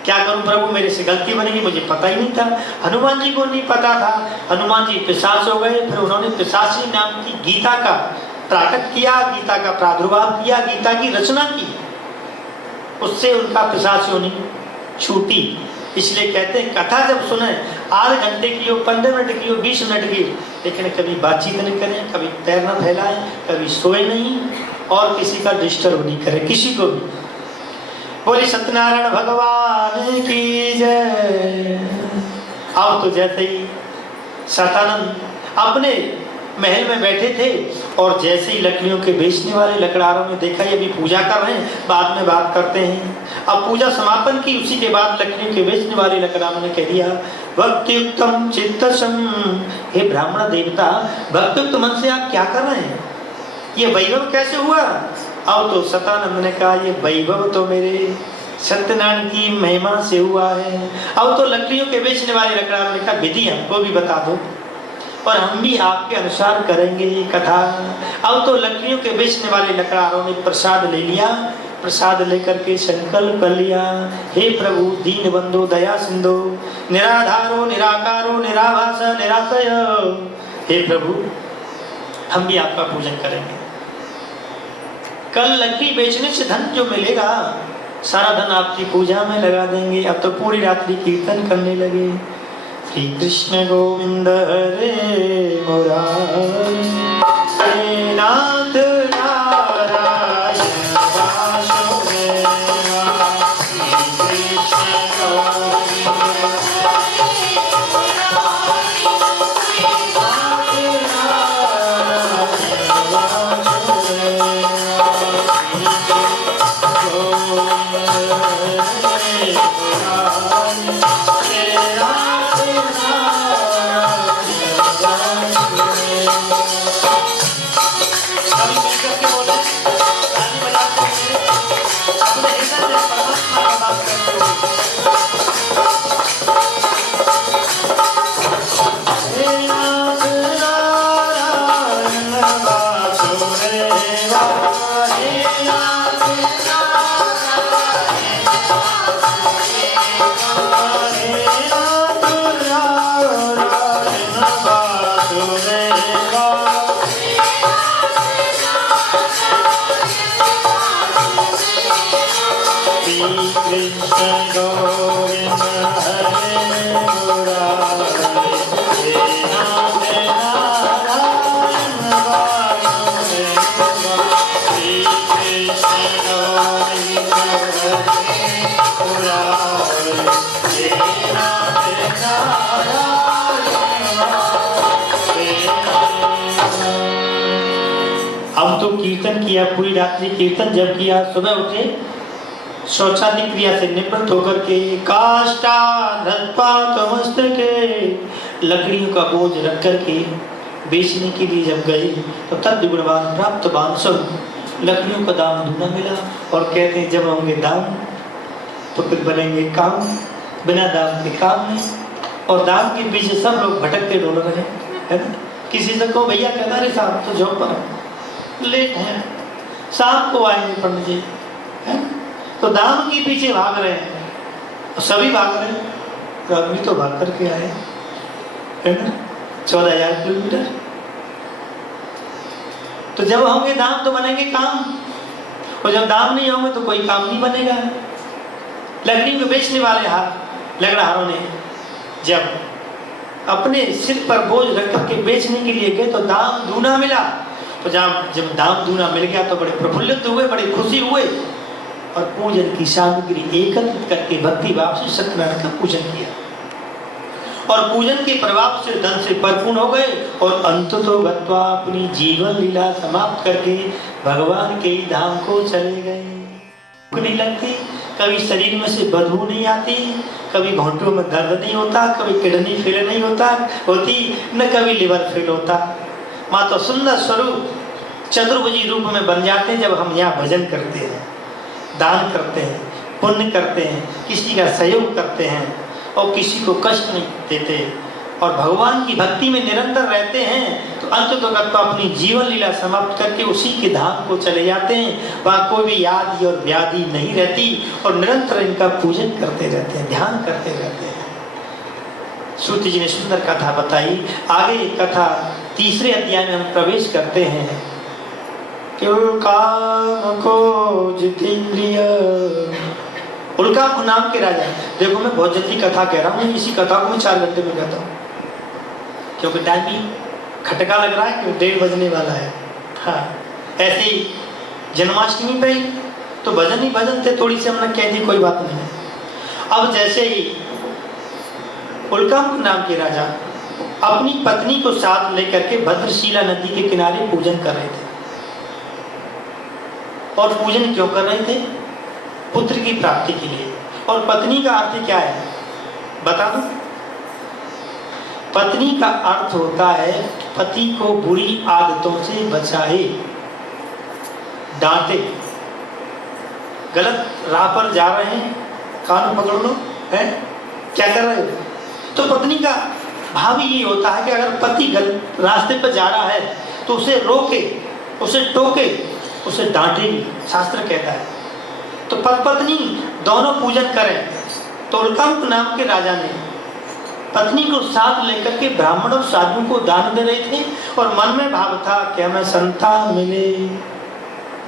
क्या करूं प्रभु, मेरे से गलती बनेगी, मुझे पता ही नहीं था। हनुमान जी को नहीं पता था। हनुमान जी पिशाच हो गए। फिर उन्होंने पिशाची नाम की गीता का प्राकट किया, गीता का प्रादुर्भाव किया, गीता की रचना की। उससे उनका पिशाच योनि छूटी। इसलिए कहते हैं कथा जब सुने, आध घंटे की हो, 15 मिनट की हो, 20 मिनट की, लेकिन कभी बातचीत नहीं करें, कभी पैर न फैलाएं, कभी सोए नहीं, और किसी का डिस्टर्ब नहीं करें, किसी को भी। बोली सत्यनारायण भगवान की जय। अब तो जैसे ही सतानंद अपने महल में बैठे थे और जैसे ही लकड़ियों के बेचने वाले लकड़हारों ने देखा ये अभी पूजा कर रहे हैं, बाद में बात करते हैं। अब पूजा समापन की, उसी के बाद लकड़ियों के बेचने वाले लकड़हारों ने कह दिया, भक्तियुक्तम चित्तसम, हे ब्राह्मण देवता, भक्तियुक्त मन से आप क्या कर रहे हैं? ये वैभव कैसे हुआ? अब तो सतानंद ने कहा, ये वैभव तो मेरे सत्यनारायण की महिमा से हुआ है। अब तो लकड़ियों के बेचने वाले लकड़हारों ने कहा, विधि हमको भी बता दो और हम भी आपके अनुसार करेंगे ये कथा। अब तो लकड़ियों के बेचने वाले लकड़हारों ने प्रसाद ले लिया, प्रसाद लेकर के संकल्प कर लिया, हे प्रभु दीन बंधु दया सिंधु, निराधारो निराकारो निराभास निराशय, हे प्रभु हम भी आपका पूजन करेंगे। कल लकड़ी बेचने से धन जो मिलेगा सारा धन आपकी पूजा में लगा देंगे। अब तो पूरी रात्रि कीर्तन करने लगे, श्री कृष्ण गोविंद हरे मुरारी, हे नाथ नारायण वासुदेवा, श्री कृष्ण गोविंद अब तो कीर्तन किया, पूरी रात्रि कीर्तन जब किया, सुबह उठे शौचादि क्रिया से निवृत्त होकर के के लकड़ियों का बोझ रख करके बेचने के लिए जब गए तो तद गुणवान प्राप्त बांसव, लकड़ियों का दाम दूना मिला। और कहते हैं जब होंगे दाम तो फिर बनेंगे काम, बिना दाम के काम नहीं। और दाम के पीछे सब लोग भटकते डोल रहे है ना। किसी से कहो भैया कहता अरे साहब तो जॉब पर लेट है, शाम को आएंगे पंडित जी, है तो दाम के पीछे भाग रहे हैं, तो सभी भाग रहे हैं, तो आदमी तो भाग करके आए है ना 14,000 किलोमीटर। तो जब होंगे दाम तो बनेंगे काम, और जब दाम नहीं होंगे तो कोई काम नहीं बनेगा। लकड़ी में बेचने वाले लकड़हारों ने जब अपने सिर पर बोझ रख करके बेचने के लिए गए तो दाम दूना मिला। तो जब दाम दूना मिल गया तो बड़े प्रफुल्लित हुए, बड़े खुशी हुए और पूजन की सामग्री एकत्रित करके भक्ति भाव से सत्यनारायण का पूजन किया और पूजन के प्रभाव से धन से परिपूर्ण हो गए और अंततो गत्वा अपनी जीवन लीला समाप्त करके भगवान के धाम को चले गए। भूख नहीं लगती, कभी शरीर में से बदबू नहीं आती, कभी घोंटों में दर्द नहीं होता, कभी किडनी फेल नहीं होती, न कभी लिवर फेल होता। माँ तो सुंदर स्वरूप चतुर्भुजी रूप में बन जाते हैं जब हम यहाँ भजन करते हैं, दान करते हैं, पुण्य करते हैं, किसी का सहयोग करते हैं और किसी को कष्ट नहीं देते और भगवान की भक्ति में निरंतर रहते हैं तो अंततः अपनी जीवन लीला समाप्त करके उसी के धाम को चले जाते हैं। वहाँ कोई भी याद और व्याधि नहीं रहती और निरंतर इनका पूजन करते रहते हैं, ध्यान करते रहते हैं। सूत जी ने सुंदर कथा बताई। आगे कथा तीसरे अध्याय में हम प्रवेश करते हैं। काम को जितेंद्रिय उल्काप नाम के राजा। देखो मैं बहुत जल्दी कथा कह रहा हूँ, इसी कथा को मैं 4 घंटे में कहता हूँ क्योंकि टाइम ही खटका लग रहा है कि 1:30 बजने वाला है। हाँ ऐसे ही जन्माष्टमी पे ही तो भजन ही भजन थे, थोड़ी सी हमने कह दी, कोई बात नहीं। अब जैसे ही उल्कामुख नाम के राजा अपनी पत्नी को साथ लेकर के भद्रशिला नदी के किनारे पूजन कर रहे थे। और पूजन क्यों कर रहे थे? पुत्र की प्राप्ति के लिए। और पत्नी का अर्थ क्या है बता दो? पत्नी का अर्थ होता है पति को बुरी आदतों से बचाए, डांटे। गलत राह पर जा रहे हैं, कान पकड़ लो, है क्या कर रहे हो? तो पत्नी का भाव ये होता है कि अगर पति गलत रास्ते पर जा रहा है तो उसे रोके, उसे टोके, उसे डांटेगी, शास्त्र कहता है। तो पत्नी दोनों पूजन करें। तो उल्कामुख नाम के राजा ने पत्नी को साथ लेकर के ब्राह्मण और साधु को दान दे रहे थे और मन में भाव था कि हमें संतान मिले,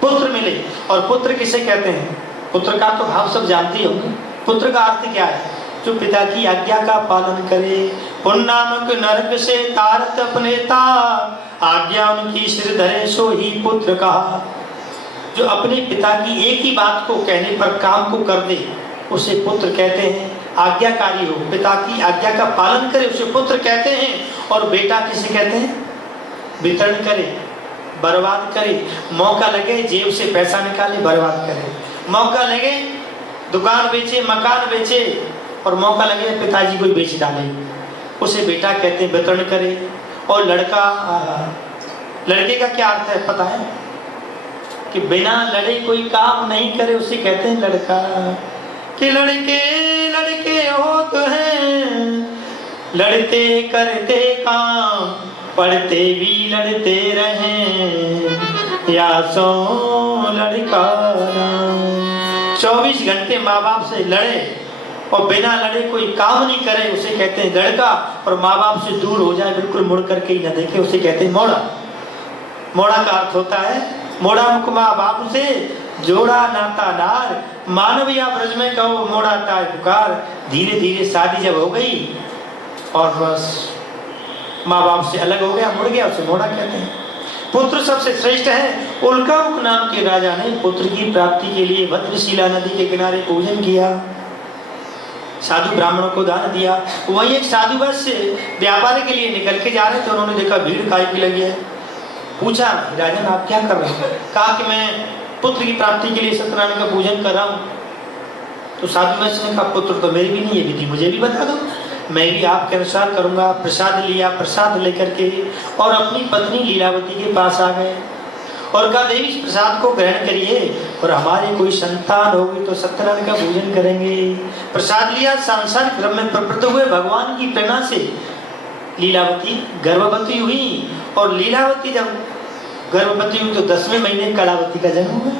पुत्र मिले। और पुत्र किसे कहते हैं? पुत्र का तो भाव सब जानते होंगे। पुत्र का अर्थ क्या है? जो पिता की आज्ञा का पालन करे। पुण्नामक नरक से तारत अपने आज्ञा उनकी सिर धरे सो ही पुत्र कहा। जो अपने पिता की एक ही बात को कहने पर काम को कर दे उसे पुत्र कहते हैं। आज्ञाकारी हो, पिता की आज्ञा का पालन करे उसे पुत्र कहते हैं। और बेटा किसे कहते हैं? वितरण करे, बर्बाद करे। मौका लगे जेब से पैसा निकाले, बर्बाद करे। मौका लगे दुकान बेचे, मकान बेचे, और मौका लगे पिताजी को बेच डाले, उसे बेटा कहते हैं, वितरण करे। और लड़का, लड़के का क्या अर्थ है पता है? कि बिना लड़े कोई काम नहीं करे उसे कहते हैं लड़का। कि लड़के लड़के होते हैं, लड़ते करते काम, पढ़ते भी लड़ते रहें, या सो लड़का। 24 घंटे माँ बाप से लड़े और बिना लड़े कोई काम नहीं करे उसे कहते हैं लड़का। और माँ बाप से दूर हो जाए, बिल्कुल मुड़ करके ही न देखे, उसे कहते हैं मोड़ा। मोड़ा का अर्थ होता है मोड़ा मुख माँ बाप से जोड़ा नाता नार, मानव या ब्रज में कहो मोड़ा ताय पुकार। धीरे धीरे शादी जब हो गई और बस माँ बाप से अलग हो गया, मुड़ गया, उसे मोड़ा कहते हैं। पुत्र सबसे श्रेष्ठ है। उल्कामुख नाम के राजा ने पुत्र की प्राप्ति के लिए भद्रशिला नदी के किनारे पूजन किया, साधु ब्राह्मणों को दान दिया। वही एक साधु बस व्यापार के लिए निकल के जा रहे थे, उन्होंने देखा भीड़ काय की लगी है। पूछा राजन आप क्या कर रहे हैं? कहा कि मैं पुत्र की प्राप्ति के लिए सत्यनारायण का पूजन कर रहा हूँ। तो साधु वैश्य ने कहा पुत्र तो मेरी भी नहीं है, विधि मुझे भी बता दो, मैं भी आपके अनुसार करूँगा। प्रसाद लिया, प्रसाद लेकर के और अपनी पत्नी लीलावती के पास आ गए और कहा देवी इस प्रसाद को ग्रहण करिए और हमारी कोई संतान होगी तो सत्यनारायण का पूजन करेंगे। प्रसाद लिया, सांसारिक क्रम में प्रवृत्त हुए। भगवान की प्रेरणा से लीलावती गर्भवती हुई और लीलावती जब गर्भवती हुई तो 10वें महीने कलावती का जन्म हुआ,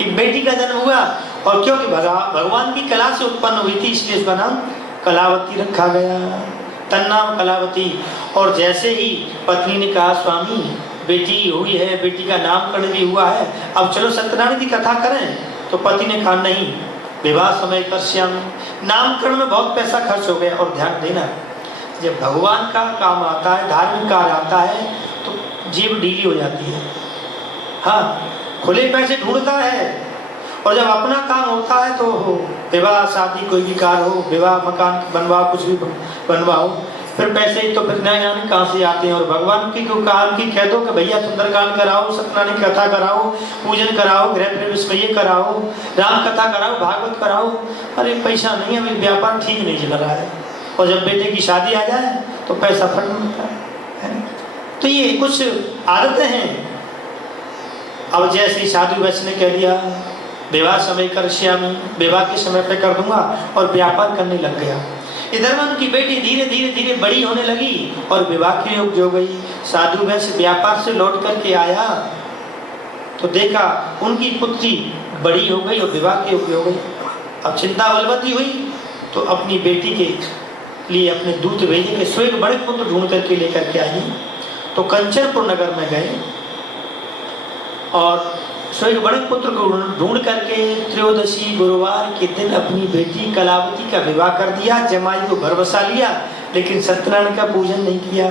एक बेटी का जन्म हुआ। और क्योंकि भगवान की कला से उत्पन्न हुई थी इसलिए उसका नाम कलावती रखा गया, तन्नाम कलावती। और जैसे ही पत्नी ने कहा स्वामी बेटी हुई है, बेटी का नामकरण भी हुआ है, अब चलो सत्यनारायण की कथा करें, तो पति ने कहा नहीं, विवाह समय कर्ष्यम। नामकरण में बहुत पैसा खर्च हो गया। और ध्यान देना जब भगवान का काम आता है, धार्मिक कार्य आता है तो जेब ढीली हो जाती है। हाँ, खुले पैसे ढूंढता है और जब अपना काम होता है तो विवाह शादी कोई भी कार्य हो, विवाह मकान बनवाओ, कुछ भी बनवाओ, फिर पैसे तो फिर नए जाने कहाँ से आते हैं। और भगवान की काम की कह दो कि भैया सुंदरकांड कराओ, सत्यनारायण की कथा कराओ, पूजन कराओ, गृह प्रवेश में ये कराओ, राम कथा कराओ, भागवत कराओ, अरे पैसा नहीं, अभी व्यापार ठीक नहीं चल रहा है। और जब बेटे की शादी आ जाए तो पैसा फट मिलता है। तो ये कुछ आदतें हैं। अब जैसे साधु वैश्य ने कह दिया विवाह समय कर्ष्यामि, विवाह के समय पे कर दूंगा, और व्यापार करने लग गया। इधर में उनकी बेटी धीरे धीरे धीरे बड़ी होने लगी और विवाह के योग्य हो गई। साधु वैश्य व्यापार से लौट करके आया तो देखा उनकी पुत्री बड़ी हो गई और विवाह के योग्य हो गई। अब चिंता बलवती हुई तो अपनी बेटी के लिए अपने दूत भेजे कि स्वेग बड़े पुत्र ढूंढ करके लेकर के आई। तो कंचनपुर नगर में गए और स्वेग बड़े पुत्र को ढूंढ करके त्रयोदशी गुरुवार के दिन अपनी बेटी कलावती का विवाह कर दिया। जमाई को घर बसा लिया, लेकिन सत्यनारायण का पूजन नहीं किया।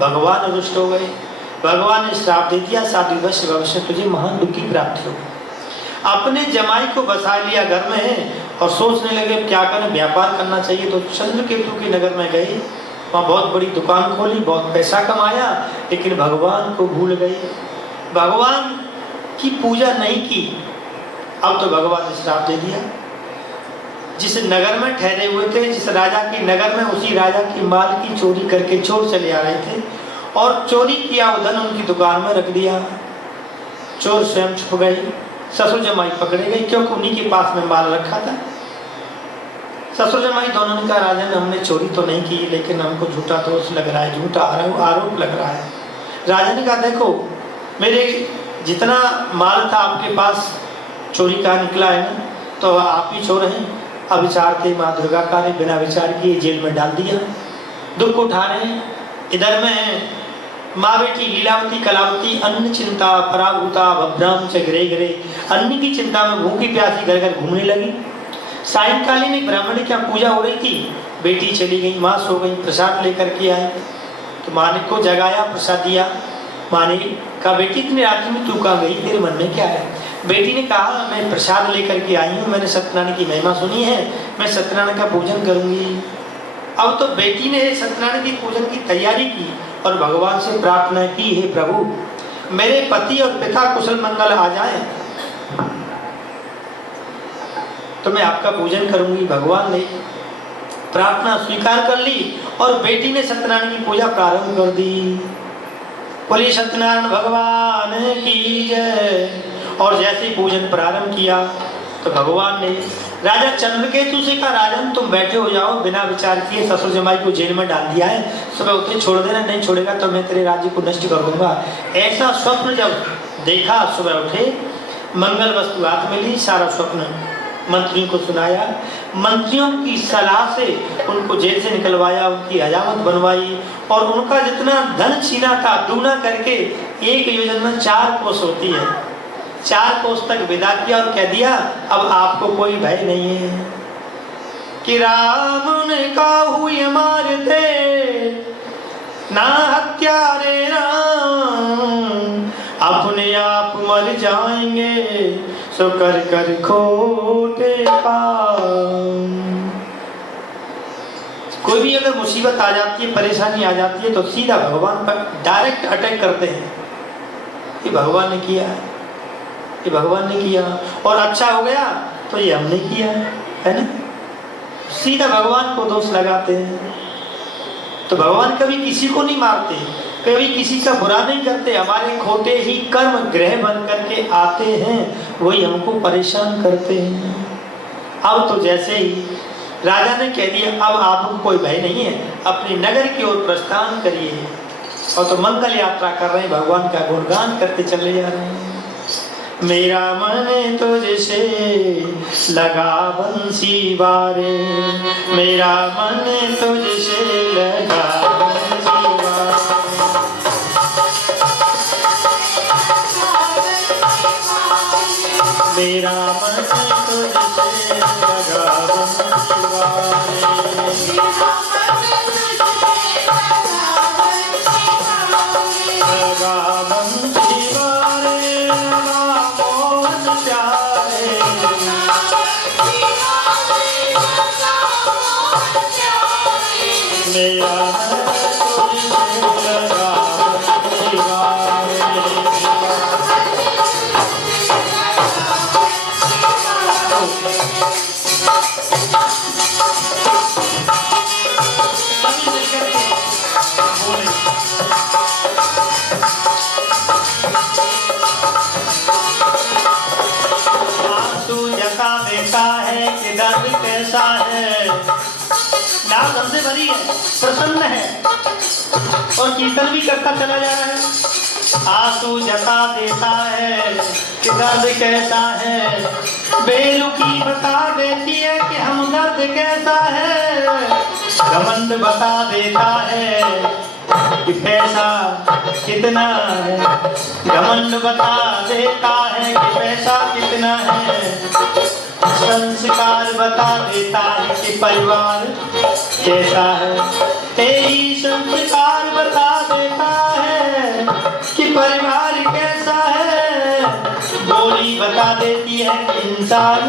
भगवान रुष्ट हो गए। भगवान ने श्राप दे दिया साधु वैश्य भविष्य तुझे महान दुख की प्राप्ति हो। अपने जमाई को बसा लिया घर में और सोचने लगे अब क्या करें, व्यापार करना चाहिए। तो चंद्रकेतु के नगर में गए, वहाँ बहुत बड़ी दुकान खोली, बहुत पैसा कमाया, लेकिन भगवान को भूल गए, भगवान की पूजा नहीं की। अब तो भगवान ने श्राप दे दिया। जिस नगर में ठहरे हुए थे, जिस राजा के नगर में, उसी राजा की माल की चोरी करके चोर चले आ रहे थे और चोरी किया वो धन उनकी दुकान में रख दिया। चोर स्वयं छुप गए, ससुर जमाई पकड़े गए, क्योंकि उन्हीं के पास में माल रखा था। ससुर जमाई दोनों ने कहा राजन हमने चोरी तो नहीं की, लेकिन हमको झूठा दोष लग रहा है, झूठा आरोप लग रहा है। राजा ने कहा देखो मेरे जितना माल था आपके पास चोरी का निकला है ना, तो आप ही चोर हैं। अविचार थे माँ दुर्गा का ने बिना विचार किए जेल में डाल दिया। दुख उठा रहे हैं। इधर में माँ बेटी लीलावती कलावती अन्न चिंता पराभूता भभ्राम च घरे घरे, अन्न की चिंता में भूखी प्यासी घर घर घूमने लगी। सायंकालीन एक ब्राह्मण की पूजा हो रही थी, बेटी चली गई, माँ सो गई, प्रसाद लेकर के आई तो माँ ने को जगाया, प्रसाद दिया। माँ ने कहा बेटी इतनी रात में तू कहाँ गई, तेरे मन में क्या है? बेटी ने कहा मैं प्रसाद लेकर के आई हूँ, मैंने सत्यनारायण की महिमा सुनी है, मैं सत्यनारायण का पूजन करूंगी। अब तो बेटी ने सत्यनारायण की पूजन की तैयारी की और भगवान से प्रार्थना की, हे प्रभु मेरे पति और पिता कुशल मंगल आ जाए तो मैं आपका पूजन करूंगी। भगवान ने प्रार्थना स्वीकार कर ली और बेटी ने सत्यनारायण की पूजा प्रारंभ कर दी। बोलिए सत्यनारायण भगवान की जय। और जैसे ही पूजन प्रारंभ किया तो भगवान ने राजा चंद्रकेतु से कहा राजन तुम बैठे हो जाओ, बिना विचार किए ससुर जमाई को जेल में डाल दिया है, सुबह उठे छोड़ देना, नहीं छोड़ेगा तो मैं तेरे राज्य को नष्ट कर दूंगा। ऐसा स्वप्न जब देखा, सुबह उठे, मंगल वस्तु हाथ में ली, सारा स्वप्न मंत्रियों को सुनाया। मंत्रियों की सलाह से उनको जेल से निकलवाया, उनकी हजामत बनवाई और उनका जितना धन छीना था दूना करके एक योजन में 4 कोस होती है, 4 कोस तक विदा किया और कह दिया अब आपको कोई भय नहीं है। कि राम ने काहू मार थे ना हत्यारे राम, अपने आप मर जाएंगे सो कर कर खोटे काम। कोई भी अगर मुसीबत आ जाती है, परेशानी आ जाती है तो सीधा भगवान पर डायरेक्ट अटैक करते हैं। ये भगवान ने किया, ये भगवान ने किया और अच्छा हो गया तो ये हमने किया है ना, सीधा भगवान को दोष लगाते हैं। तो भगवान कभी किसी को नहीं मारते, कभी किसी का बुरा नहीं करते, हमारे खोटे ही कर्म ग्रह बन करके आते हैं, वही हमको परेशान करते हैं। अब तो जैसे ही राजा ने कह दिया अब आपको कोई भय नहीं है, अपने नगर की ओर प्रस्थान करिए, और तो मंगल यात्रा कर रहे हैं, भगवान का गुणगान करते चले जा रहे हैं। मेरा मन तुझसे लगा बंसी वारे, मेरा मन तुझसे लगा बंसी वारे, मेरा मन तुझसे लगा बंसी वारे, लगा बंसी वारे मोहन प्यारे, मेरा मन तुझसे लगा बंसी वारे। देता है कि दर्द कैसा है, नाम हमसे भरी है, प्रसन्न है और कीर्तन भी करता चला जा रहा है। आंसू जता देता है कि दर्द कैसा है, बेरुखी बता देती है कि हम दर्द कैसा है, घमंड बता देता है कि पैसा कितना है, घमंड बता देता है कि पैसा कितना है, संस्कार बता देता है कि परिवार कैसा है, तेरी संस्कार बता देता है कि परिवार कैसा है, बोली बता देती है कि इंसान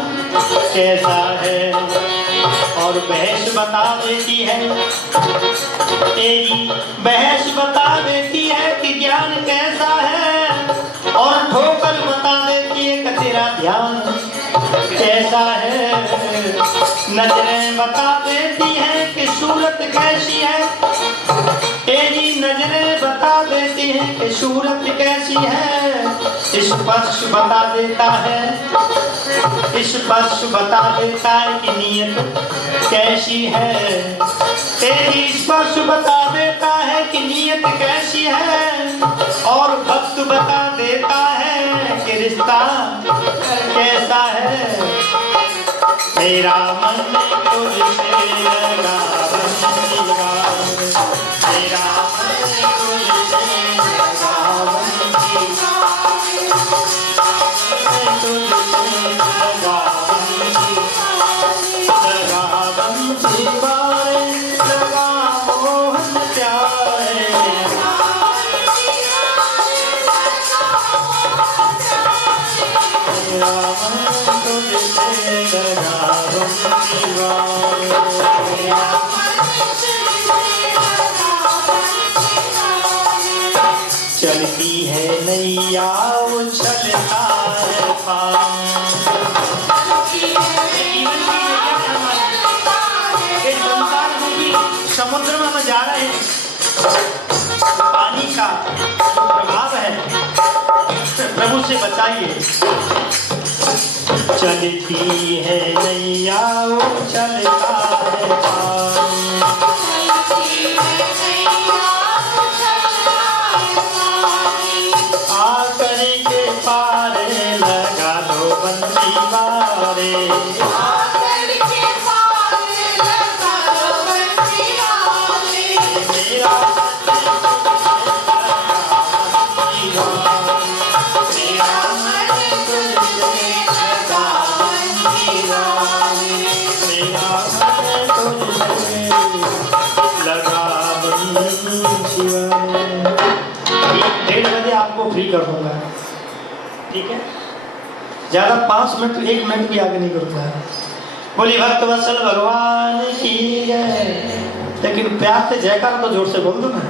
कैसा है। और बहस बता देती है, तेरी बहस बता देती है कि ज्ञान कैसा है, और ठोकर बता देती है कि तेरा ध्यान कैसा है। नजरें बता देती हैं कि सूरत कैसी है, तेरी नजरें बता देती हैं कि सूरत कैसी है। स्पर्श बता देता है, स्पर्श बता देता है कि नीयत कैसी है, तेरी स्पर्श बता देता है कि नीयत कैसी है, और भक्त बता देता है कि रिश्ता कैसा है। मेरा मन तुझसे लगा बंसीवा, मेरा मन तुझसे लगा बंसीवा, तुझसे लगा बंसीवा, लगा मोहन प्यारे। मेरा मन तुझसे लगा बंसीवा, चलती है नैया उछलता है पानी। समुद्र में हम जा रहे हैं, पानी का प्रभाव है, प्रभु से बचाइए। चलती है नैया उछलता है पानी, आकर के पारे लगा दो बंसी वारे, मेरा लगा बंसी वारे। 1:30 बजे आपको फ्री कर दूंगा, ठीक है? ज्यादा 5 मिनट 1 मिनट भी आगे नहीं करूंगा। बोली भक्त वत्सल भगवान की जय। लेकिन प्यार से जयकार तो जोर से बोल दो ना।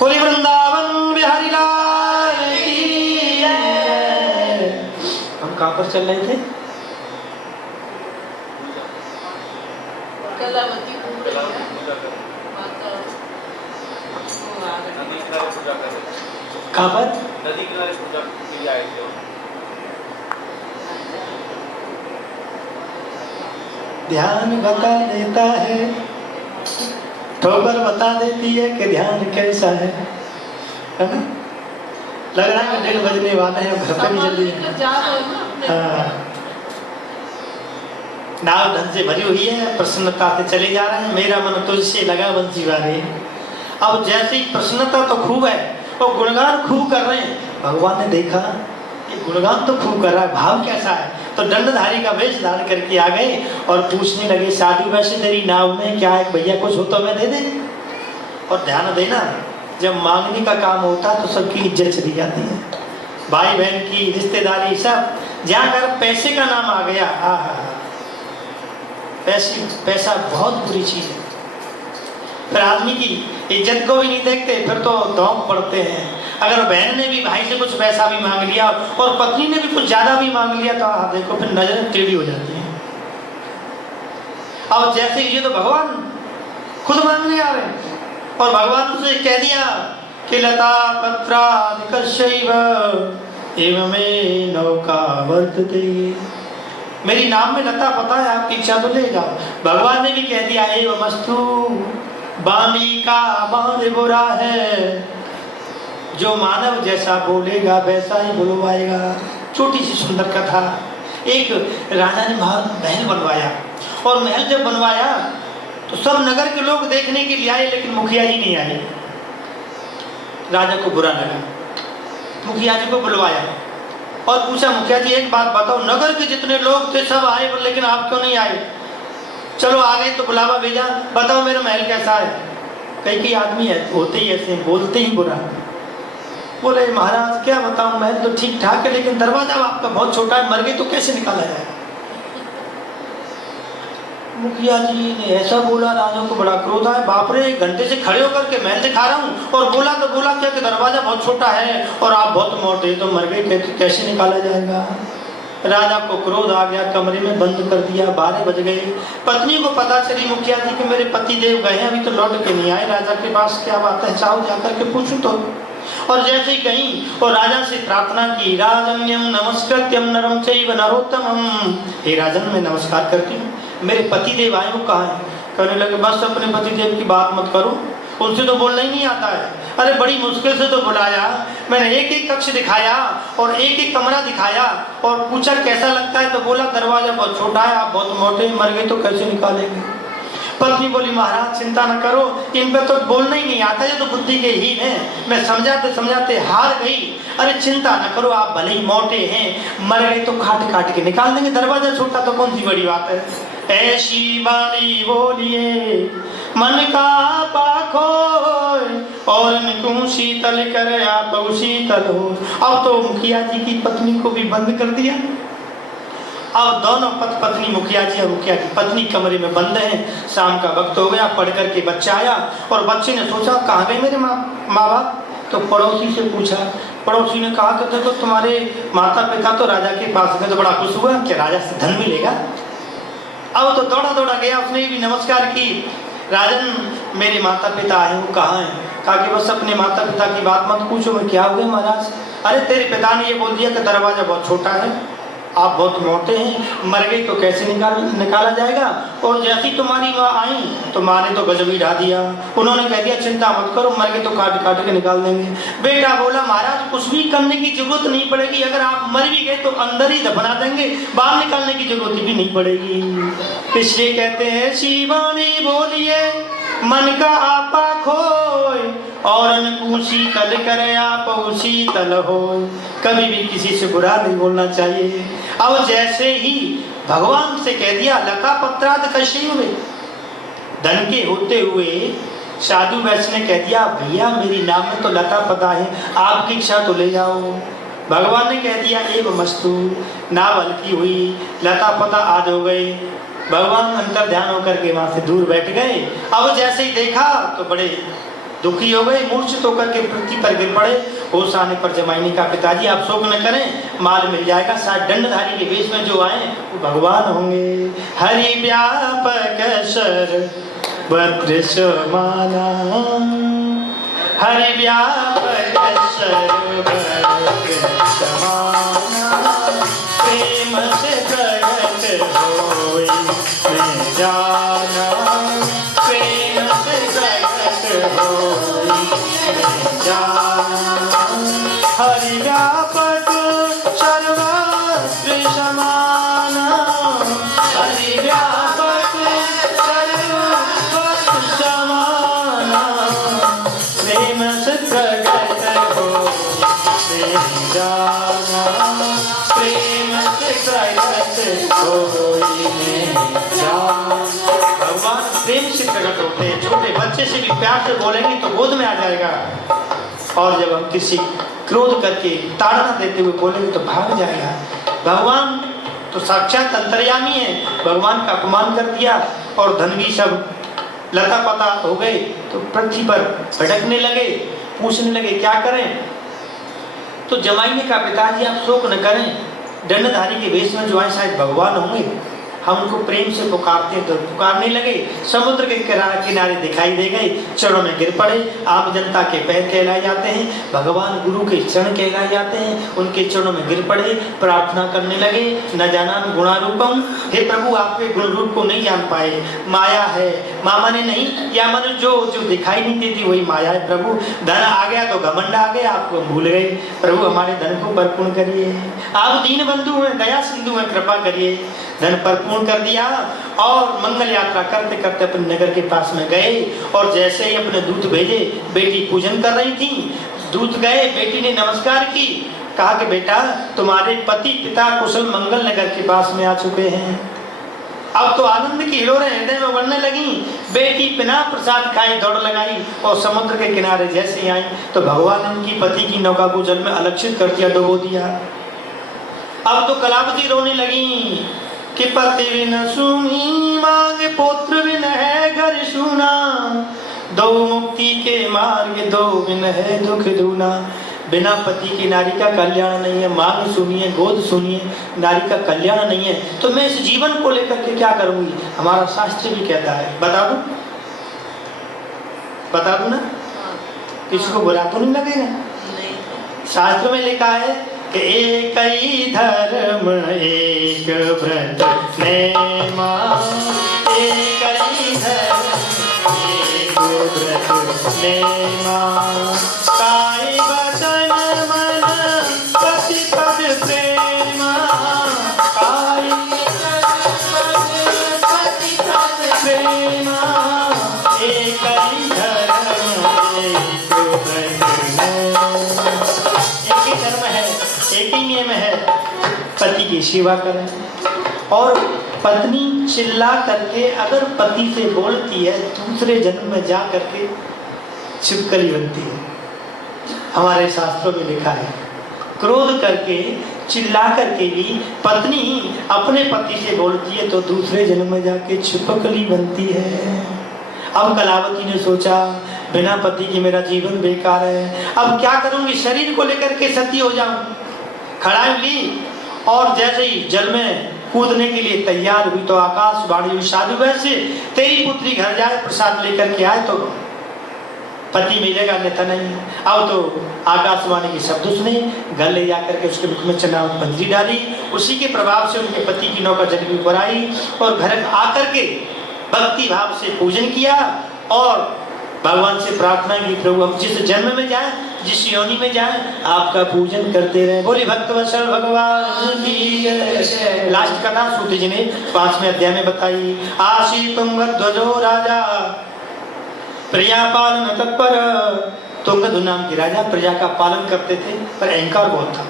बोली वृंदावन बिहारी लाल की जय। हम कहाँ पर चल रहे थे? कहाँ पर? नदी किनारे पूजा के लिए आए थे। ध्यान बता देता है, ठोकर बता देती है कि ध्यान कैसा है ना? लग रहा है 1:30 बजने वाले हैं, घर पे भी जल्दी है। हाँ, नाव धन से भरी हुई है, प्रसन्नता से चले जा रहे हैं। मेरा मन तुझसे लगा बंसी वारे। अब जैसे ही प्रसन्नता तो खूब है, और गुणगान खूब कर रहे हैं। भगवान ने देखा कि गुणगान तो खूब कर रहा है, भाव कैसा है, तो दंडधारी का वेश धारण करके आ गए और पूछने लगे, साधु वैसे तेरी नाव में क्या है भैया, कुछ हो तो मैं दे दे। और ध्यान देना, जब मांगने का काम होता तो सबकी इज्जत चली जाती है, भाई बहन की रिश्तेदारी सब। जाकर पैसे का नाम आ गया, पैसा बहुत बुरी चीज है। फिर आदमी की इज्जत को भी नहीं देखते, फिर तो दौड़ पड़ते हैं। अगर बहन ने भी भाई से कुछ पैसा भी मांग लिया और पत्नी ने भी कुछ ज्यादा भी मांग लिया तो देखो फिर नजरें टेढ़ी हो जाती हैं। और जैसे ये तो भगवान खुद मांगने आ रहे हैं, और भगवान से कह दिया कि लता पत्रादिकशैव एवमेव नौका वर्तते। मेरी नाम में लता पता है, आपकी इच्छा तो ले जाओ। भगवान ने भी कह दिया एवमस्तु, वाणी का बाण बुरा है, जो मानव जैसा बोलेगा वैसा ही बुलवाएगा। छोटी सी सुंदर कथा। एक राजा ने महल बनवाया, और महल जब बनवाया तो सब नगर के लोग देखने के लिए आए, लेकिन मुखिया जी नहीं आए। राजा को बुरा लगा, मुखिया जी को बुलवाया और पूछा, मुखिया जी एक बात बताओ, नगर के जितने लोग थे सब आए लेकिन आप क्यों नहीं आए? चलो आ गए तो बुलावा भेजा, बताओ मेरा महल कैसा है? कई आदमी है होते ही ऐसे, बोलते ही बुरा। बोले महाराज क्या बताऊं, महल तो ठीक ठाक है लेकिन दरवाजा आपका बहुत छोटा है, मर गए तो कैसे निकाला जाए? मुखिया जी ने ऐसा बोला, राजा को बड़ा क्रोध आया। बाप रे, 1 घंटे से खड़े होकर के मैं दिखा रहा हूँ और बोला तो बोला क्या कि दरवाजा बहुत छोटा है और आप बहुत मोटे, तो मर गए, कैसे निकाला जाएगा। राजा को क्रोध आ गया, कमरे में बंद कर दिया। 12 बज गए। पत्नी को पता चली मुखिया जी कि मेरे पति देव गए हैं, अभी तो लौट के नहीं आए राजा के पास, क्या बात है, चाहो जाकर के पूछूं तो। और जैसे ही गई और राजा से प्रार्थना की, राजन्यम नमस्कृत्यम नरम चैव नरोत्तमम, हे राजन मैं नमस्कार करती हूँ, मेरे पति देव आए, वो कहाँ है। कहने लगे बस अपने पति देव की बात मत करो, उनसे तो बोलना ही नहीं आता है। अरे बड़ी मुश्किल से तो बुलाया, मैंने एक कक्ष दिखाया और एक कमरा दिखाया और पूछा कैसा लगता है, तो बोला दरवाजा बहुत छोटा है, आप बहुत मोटे, मर गए तो कैसे निकालेंगे। पत्नी बोली महाराज चिंता न करो, इन पे तो बोलना ही नहीं आता, ये तो बुद्धि के ही है, मैं समझाते समझाते हार गई। अरे चिंता न करो, आप भले ही मोटे हैं, मर गए तो काट काट के निकाल देंगे, दरवाजा छोटा तो कौन सी बड़ी बात है। ऐसी बाणी बोलिए मन का पाखो और निकुम शीतल कर आप शीतल हो। अब तो मुखिया जी की पत्नी को भी बंद कर दिया। अब दोनों पत्नी, मुखिया जी और मुखिया की पत्नी कमरे में बंद हैं। शाम का वक्त हो गया, पढ़ करके बच्चा आया और बच्चे ने सोचा कहाँ गए मेरे माँ बाप, तो पड़ोसी से पूछा। पड़ोसी ने कहा कि देखो तुम्हारे माता पिता तो राजा के पास गए, तो बड़ा खुश हुआ कि राजा से धन मिलेगा। अब तो दौड़ा दौड़ा गया, उसने भी नमस्कार की। राजन मेरे माता पिता आए, वो कहाँ हैं। कहा कि बस अपने माता पिता की बात मत पूछो। मैं क्या हो गया महाराज। अरे तेरे पिता ने ये बोल दिया कि दरवाजा बहुत छोटा है, आप बहुत मोटे हैं, मर गए तो कैसे निकाला जाएगा। और जैसी तुम्हारी माँ आई तो माँ ने तो गजब ही ढा दिया, उन्होंने कह दिया चिंता मत करो, मर गए तो काट काट के निकाल देंगे। बेटा बोला महाराज कुछ भी करने की जरूरत नहीं पड़ेगी, अगर आप मर भी गए तो अंदर ही दफना देंगे, बाहर निकालने की जरूरत भी नहीं पड़ेगी। इसलिए कहते हैं शिवानी बोलिए मन का आपा खोए और अनकू शीतल करे आप शीतल हो। कभी भी किसी से बुरा नहीं बोलना चाहिए। अब जैसे ही भगवान से कह दिया लता पत्राद कशी हुए, धन के होते हुए साधु वैश्य ने कह दिया भैया मेरी नाम में तो लता पता है, आपकी इच्छा तो ले जाओ। भगवान ने कह दिया एवं मस्तु, नाव हल्की हुई, लता पता आद हो गए। भगवान अंतर ध्यान होकर के वहां से दूर बैठ गए। अब जैसे ही देखा तो बड़े दुखी हो गए, मूर्छित होकर के पृथ्वी पर गिर पड़े। होश आने पर जमाइनी का पिताजी आप शोक न करें, माल मिल जाएगा, शायद दंडधारी के वेश में जो आए वो भगवान होंगे। हरि व्यापक सर्वत्र समाना, हरि व्यापक सर्वत्र समाना, प्रेम से प्रगट होई मैं जाना, प्रेम से प्रगट होई मैं जाना। हरि व्यापक सर्वत्र समाना, हरि व्यापक सर्वत्र समाना, प्रेम से प्रगट होई मैं जाना, प्रेम से प्रगट होई मैं जाना। भगवान प्रेम से प्रकट होते हैं, छोटे बच्चे से भी प्यार से बोलेंगे तो गोद में आ जाएगा, और जब हम किसी क्रोध करके ताड़ना देते हुए बोलेंगे तो भाग जाएगा। भगवान तो साक्षात अंतर्यामी है, भगवान का अपमान कर दिया और धन भी सब लता पता हो गए तो पृथ्वी पर भटकने लगे, पूछने लगे क्या करें। तो जमाइने का पिताजी आप शोक न करें, दंडधारी के वेश में जो आए शायद भगवान होंगे, हम उनको प्रेम से पुकारते हैं तो पुकारने लगे। समुद्र के किनारे दिखाई दे गए, चरणों में गिर पड़े। आम जनता के पैर कहलाए जाते हैं, भगवान गुरु के चरण कहलाए जाते हैं, उनके चरणों में गिर पड़े, प्रार्थना करने लगे। न जाना गुणारूपम, हे प्रभु आपके गुण रूप को नहीं जान पाए, माया है, मामा ने नहीं, या मन जो दिखाई नहीं देती वही माया है प्रभु। धन आ गया तो घमंड आ गया, आपको भूल गए। प्रभु हमारे धन को भरपूर करिए, आप दीन बंधु हैं, दया सिंधु हैं, कृपा करिए। धन भरपूर कर दिया और मंगल यात्रा करते करते अपने नगर के पास में गए। और जैसे ही अपने दूत भेजे, बेटी पूजन कर रही थी, दूत गए, बेटी ने नमस्कार की, कहा कि बेटा तुम्हारे पति पिता कुशल मंगल नगर के पास में आ चुके हैं। अब तो आनंद की हिलोरें हृदय में बढ़ने लगी। बेटी बिना प्रसाद खाए दौड़ लगाई और समुद्र के किनारे जैसे आई तो भगवान ने उनकी पति की नौका को जल में अलक्षित कर दिया, डुबो दिया। अब तो कलावती रोने लगी, कि पति बिन सुनी मांग पुत्र बिन है घर सुना, दो मुक्ति के मार्ग दो बिन है दुख दूना। बिना पति की नारी का कल्याण नहीं है, मांग सुनिए, गोद सुनिए, नारी का कल्याण नहीं है। तो मैं इस जीवन को लेकर के क्या करूंगी? हमारा शास्त्र भी कहता है, बता दूं ना? किसी को बुरा तो नहीं लगेगा? शास्त्र में लिखा है कि एक ही धर्म एक व्रत नेमा, एक ही धर्म एक व्रत नेमा, काई वचन मन पति पद प्रेमा, काई वचन मन पति पद प्रेमा, एक ही धर्म एक व्रत नेमा। एक ही धर्म है, एक ही नियम है, पति की सेवा करें। और पत्नी चिल्ला करके अगर पति से बोलती है, दूसरे जन्म में जा करके छिपकली बनती है। हमारे शास्त्रों में लिखा है, क्रोध करके चिल्ला करके भी पत्नी अपने पति से बोलती है तो दूसरे जन्म में जाके छिपकली बनती है। अब कलावती ने सोचा, बिना पति की मेरा जीवन बेकार है, अब क्या करूंगी? शरीर को लेकर के सती हो जाऊं। खड़ाई ली और जैसे ही जल में कूदने के लिए तैयार हुई तो आकाशवाणी साधु वैसे तेरी पुत्री घर जाए, प्रसाद लेकर के आए तो पति मिलेगा, अन्यथा नहीं। अब तो आकाशवाणी के शब्द सुने, घर ले जाकर के उसके मुख में चंद्रावत पंजरी डाली, उसी के प्रभाव से उनके पति की नौका जल की ऊपर आई और घर आकर के भक्ति भाव से पूजन किया और भगवान से प्रार्थना की, प्रभु हम जिस जन्म में जाएं, जिस योनि में जाएं, आपका पूजन करते रहे। बोले भक्तवत्सल भगवान की जय। लास्ट कथा सूत जी ने 5वें अध्याय में बताई। आशी तुंगध्वजो राजा प्रजा पालन तत्पर। तुंगध्वज नाम के राजा प्रजा का पालन करते थे पर अहंकार बहुत था।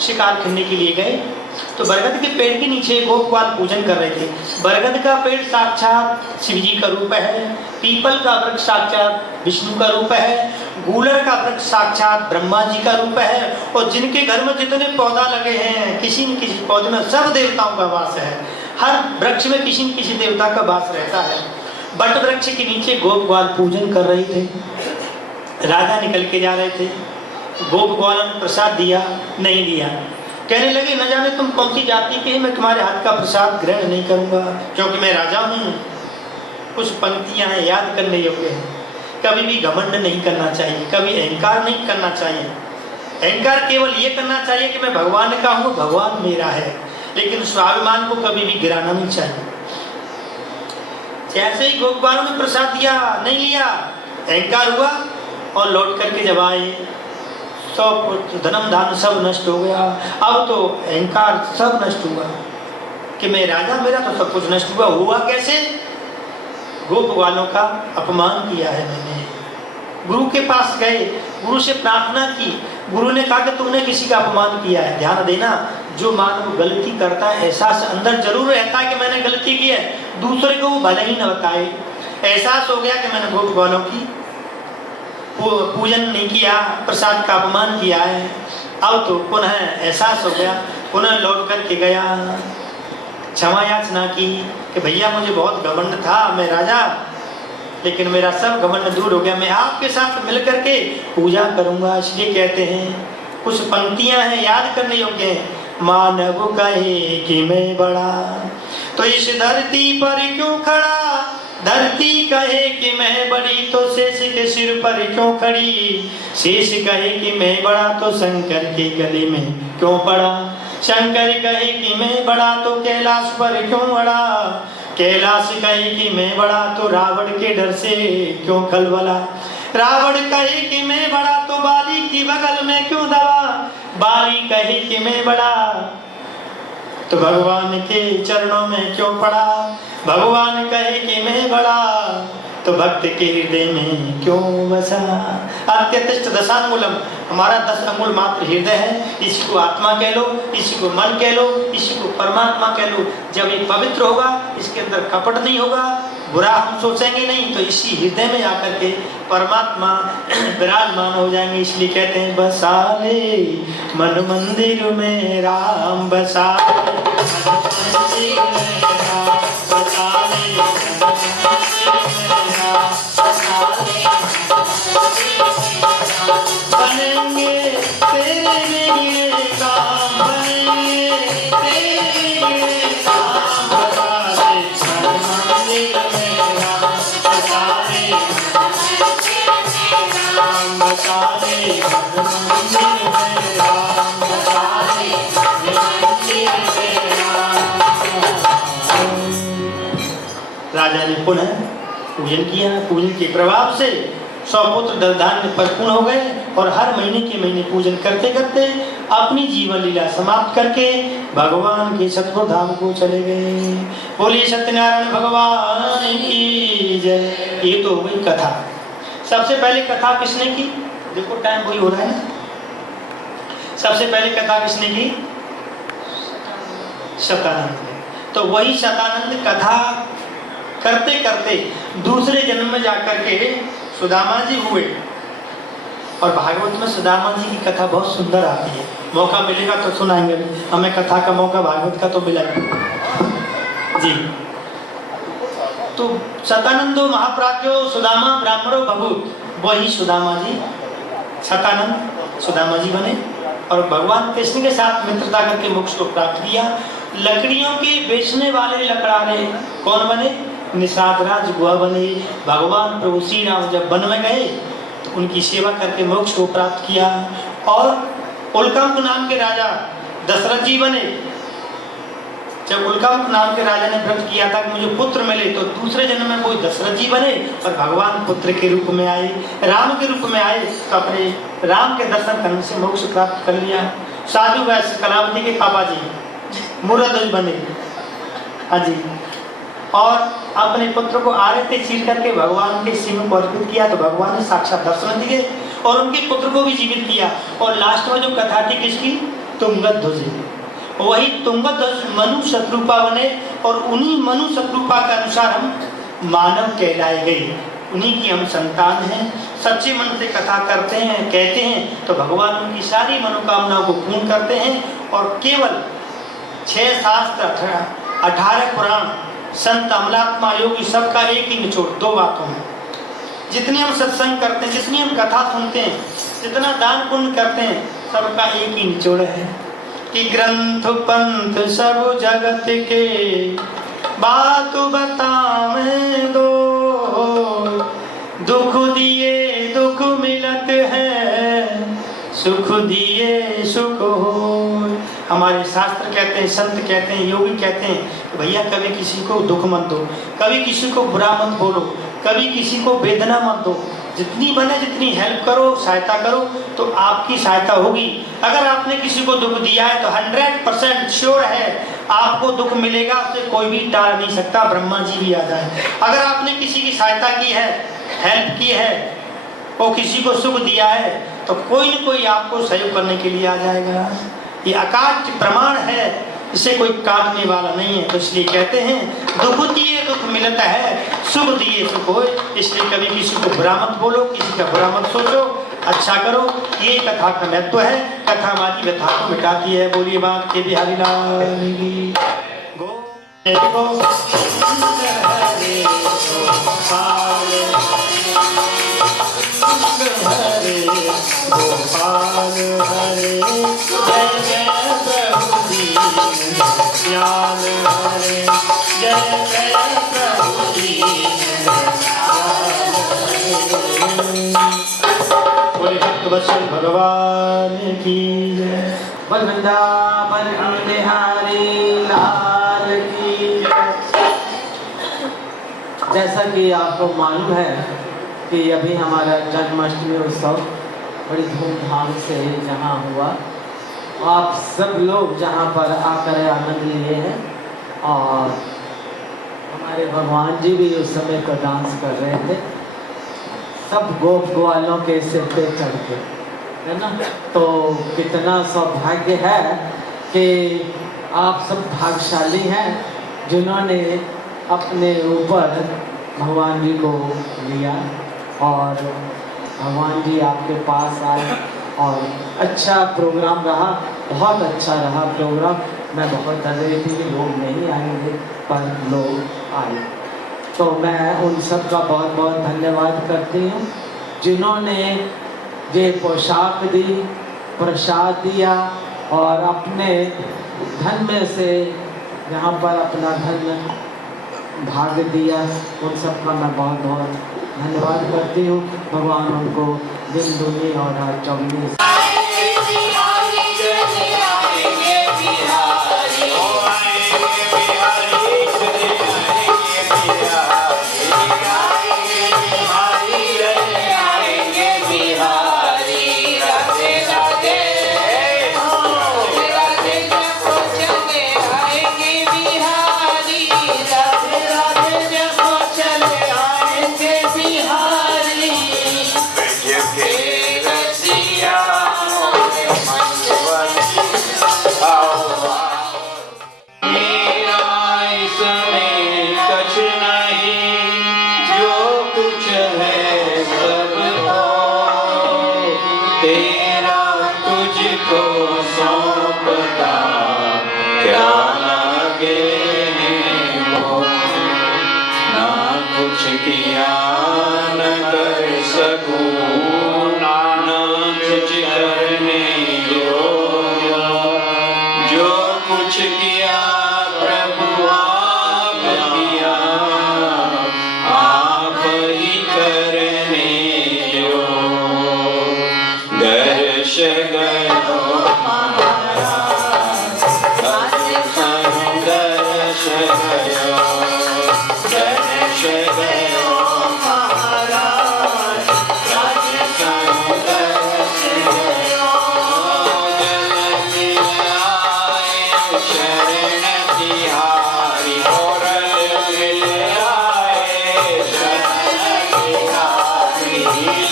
शिकार करने के लिए गए तो बरगद के पेड़ के नीचे गोपाल पूजन कर रहे थे। बरगद का पेड़ साक्षात शिव जी का रूप है, पीपल का वृक्ष साक्षात विष्णु का रूप है, गूलर का वृक्ष साक्षात ब्रह्मा जी का रूप है और जिनके घर में जितने पौधा लगे हैं किसी न किसी पौधे में सब देवताओं का वास है। हर वृक्ष में किसी न किसी देवता का वास रहता है। बट वृक्ष के नीचे गोपाल पूजन कर रहे थे। राजा निकल के जा रहे थे, गोपाल ने प्रसाद दिया, नहीं दिया। कहने लगे न जाने तुम कौन सी जाति के, मैं तुम्हारे हाथ का प्रसाद ग्रहण नहीं करूंगा क्योंकि मैं राजा हूँ। कुछ पंक्तियां हैं याद करने योग्य है। कभी भी घमंड नहीं करना चाहिए, कभी अहंकार नहीं करना चाहिए। अहंकार केवल ये करना चाहिए कि मैं भगवान का हूँ, भगवान मेरा है, लेकिन स्वाभिमान को कभी भी गिराना नहीं चाहिए। जैसे ही गोपालों ने प्रसाद दिया, नहीं लिया, अहंकार हुआ और लौट करके जब आए सब धनम धान सब नष्ट हो गया। अब तो अहंकार सब नष्ट हुआ कि मैं राजा, मेरा तो सब कुछ नष्ट हुआ। हुआ कैसे? गोप वालों का अपमान किया है मैंने। गुरु के पास गए, गुरु से प्रार्थना की, गुरु ने कहा कि तुमने किसी का अपमान किया है। ध्यान देना, जो मानव गलती करता है एहसास अंदर जरूर रहता है कि मैंने गलती की है, दूसरे को वो भले ही न बताए। एहसास हो गया कि मैंने गोप वालों की पूजन नहीं किया, प्रसाद का अपमान किया है। अब तो पुनः एहसास हो गया, पुनः लौट करके गया, क्षमा याचना की कि भैया मुझे बहुत घमंड था, मैं राजा, लेकिन मेरा सब घमंड दूर हो गया, मैं आपके साथ मिलकर के पूजा करूंगा। इसलिए कहते हैं, कुछ पंक्तियां हैं याद करने योग्य हैं। मानव कहे कि मैं बड़ा तो इस धरती पर क्यों खड़ा, धरती कहे कि मैं बड़ी तो शेष के सिर पर क्यों खड़ी, शेष कहे कि मैं बड़ा तो शंकर के गले में क्यों पड़ा, शंकर कहे कि मैं बड़ा तो कैलाश पर क्यों अड़ा, कैलाश कहे कि मैं बड़ा तो रावण के डर से क्यों खलबला, रावण कहे कि मैं बड़ा तो बाली की बगल में क्यों दबा, बाली कहे कि मैं बड़ा तो भगवान के चरणों में क्यों पड़ा, भगवान कहे कि मैं बड़ा तो भक्त के हृदय में क्यों बसा। अत्यतिष्ठ दशांगुलम, हमारा 10 अंगुल मात्र हृदय है। इसी को आत्मा कह लो, इसी को मन कह लो, इसी को परमात्मा कह लो। जब ये पवित्र होगा, इसके अंदर कपट नहीं होगा, बुरा हम सोचेंगे नहीं तो इसी हृदय में आकर के परमात्मा विराजमान हो जाएंगे। इसलिए कहते हैं बसा ले मन मंदिर में राम, बसा ले मन मंदिर में राम, बसा ले मन मंदिर में राम, बसा ले बनेंगे तेरे लिए काम, बनेंगे तेरे लिए काम, बसा ले मन मंदिर में राम, बसा ले राम, बसा ले मन मंदिर में राम, बसा ले मंदिर में राम। राजा ने पुनः पूजन किया। पूजन के प्रभाव से 100 पुत्र धन परिपूर्ण हो गए और हर महीने के महीने पूजन करते करते अपनी जीवन लीला समाप्त करके भगवान के सतगुरु धाम को चले गए। बोलिए सत्यनारायण भगवान की जय। ये तो हो गई कथा। सबसे पहले कथा किसने की? देखो टाइम वही हो रहा है ना। सबसे पहले कथा किसने की? शतानंद ने। तो वही शतानंद कथा करते करते दूसरे जन्म में जाकर के सुदामा जी हुए। और भागवत में सुदामा जी की कथा बहुत सुंदर आती है। मौका मिलेगा तो सुनाएंगे। हमें कथा का मौका भागवत का तो मिला जी। तो शतानंदो महाप्राज्यो सुदामा ब्राह्मणो बभूत। वही सुदामा जी, शतानंद सुदामा जी बने और भगवान कृष्ण के साथ मित्रता करके मोक्ष को प्राप्त किया। लकड़ियों के बेचने वाले लकड़ारे कौन बने? निषाद राज गुहा बने। भगवान प्रभु श्री राम जब वन में गए तो उनकी सेवा करके मोक्ष को प्राप्त किया। और उल्कांक नाम के राजा दशरथ जी बने। जब उल्कांक नाम के राजा ने व्रत किया था कि मुझे पुत्र मिले तो दूसरे जन्म में कोई दशरथ जी बने और भगवान पुत्र के रूप में आए, राम के रूप में आए तो अपने राम के दर्शन करने से मोक्ष प्राप्त कर लिया। साधु वैश्य कलावती के पापा जी मुराद बने। हाँ जी। और अपने पुत्र को आरती चीर करके भगवान के सिर को अर्पित किया तो भगवान ने साक्षात दर्शन दिए और उनके पुत्र को भी जीवित किया। और लास्ट में जो कथा थी किसकी? तुंगध्वज। वही तुंगध्वज मनु शत्रुपा बने और उन्हीं मनु शत्रुपा के अनुसार हम मानव कहलाए गए। उन्हीं की हम संतान हैं। सच्चे मन से कथा करते हैं, कहते हैं तो भगवान उनकी सारी मनोकामनाओं को पूर्ण करते हैं। और केवल 6 शास्त्र 18 पुराण संत अमलात्मा योगी सबका एक ही निचोड़ 2 बातों में। जितनी हम सत्संग करते हैं, जितनी हम कथा सुनते हैं, जितना दान पुण्य करते हैं, सबका एक ही निचोड़ है कि ग्रंथ पंथ सब जगत के बात बतावें दो, दुख दिए दुख मिलत है, सुख दिए सुख हो। हमारे शास्त्र कहते हैं, संत कहते हैं, योगी कहते हैं कि भैया कभी किसी को दुख मत दो, कभी किसी को बुरा मत बोलो, कभी किसी को वेदना मत दो। जितनी बने जितनी हेल्प करो, सहायता करो तो आपकी सहायता होगी। अगर आपने किसी को दुख दिया है तो 100% श्योर है आपको दुख मिलेगा। उसे कोई भी टाल नहीं सकता, ब्रह्मा जी भी आ जाए। अगर आपने किसी की सहायता की है, हेल्प की है, वो किसी को सुख दिया है तो कोई न कोई आपको सहयोग करने के लिए आ जाएगा। ये अकाट्य प्रमाण है, इसे कोई काटने वाला नहीं है। तो इसलिए कहते हैं दुख दिए दुख मिलता है, सुख दिए सुख हो। इसलिए कभी किसी को बुरा मत बोलो, किसी का बुरा मत सोचो, अच्छा करो। ये कथा का महत्व है। कथा हमारी व्यथा को मिटाती है। बोलिए बात के बिहारी लाल की हरे गोपाल हरे जय जय प्रभु दीन दयाल हरे जय जय प्रभु दीन दयाल हरे। बोले भक्तवत्सल भगवान की जय। वृंदावन बिहारी लाल की जय। जैसा कि आपको मालूम है कि अभी हमारा जन्माष्टमी उत्सव बड़ी धूमधाम से जहाँ हुआ, आप सब लोग जहाँ पर आकर आनंद लिए हैं और हमारे भगवान जी भी उस समय पर डांस कर रहे थे, सब गोप ग्वालों के सिर पे चढ़ के, है ना। तो कितना सौभाग्य है कि आप सब भाग्यशाली हैं जिन्होंने अपने ऊपर भगवान जी को लिया और भगवान जी आपके पास आए और अच्छा प्रोग्राम रहा, बहुत अच्छा रहा प्रोग्राम। मैं बहुत डर रही थी कि लोग नहीं आएंगे, पर लोग आए। तो मैं उन सब का बहुत बहुत धन्यवाद करती हूँ जिन्होंने ये पोशाक दी, प्रसाद दिया और अपने धन में से यहाँ पर अपना धन भाग दिया। उन सब का मैं बहुत बहुत धन्यवाद करती हूँ। भगवान उनको दिन दुनी और रात चौगुनी तेरा तुझको सौंपता क्या लागे हो, ना कुछ किया न कर सकूं, ना कुछ करने योग्य, जो कुछ किया प्रभु आप किया, आप ही करने दर्श गयो महाराज, दर्श गयो, दर्श गयो महाराज, दर्श गयो, जल आए शरण तिहारी, और आए शरण तिहारी,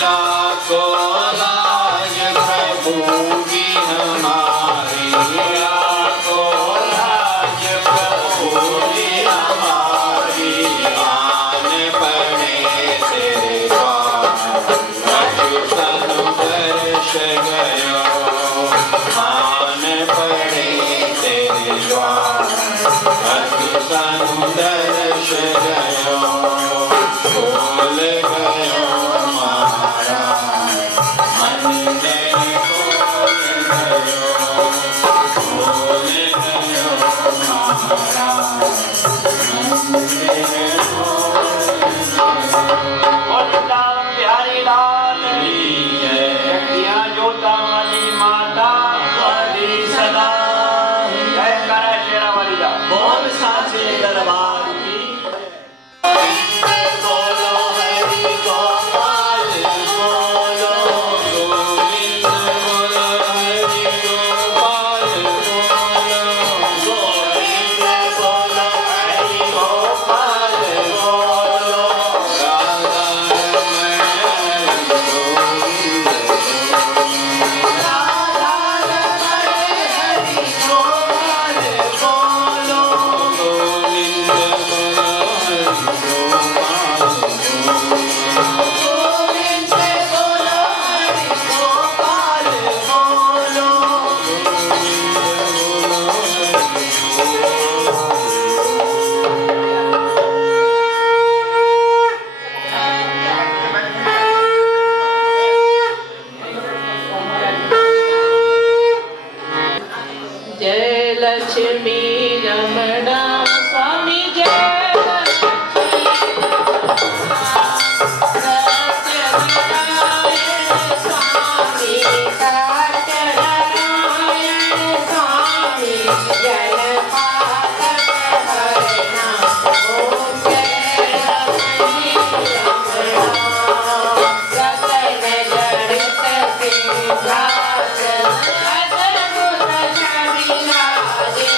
लाखों प्रभु हमारी, लाखों लाज प्रभु हमारी, आन पड़े तेरे द्वार, अच्युतन दर्श गयो, आन पड़े तेरे द्वार, अच्युतन दर्श गयो, बोल गयो महाराज, बिहारी लाल शक्तियाँ जोता वाली माता वाली सदा, जय करा शेरा वाली दा बोल साचे दरबार की। बोलो हरि गोपाल, बोलो गोविंद, बोलो हरि गोपाल, बोलो गोविंद, बोलो हरि गोपाल, बोलो राधा रमण गोविंद, राधा रमण हरि गोपाल, बोलो गोविंद, बोलो हरि गोपाल, गोविंद, बोलो हरि गोपाल, बोलो जय लक्ष्मी रमणा स्वामी, जय सत्यनारायण स्वामी, सत्यनारायण स्वामी, जलपातक हरणा, ओम जय लक्ष्मी रमणा, रतन जड़ित सिंहासन, अद्भुत छवि लागे,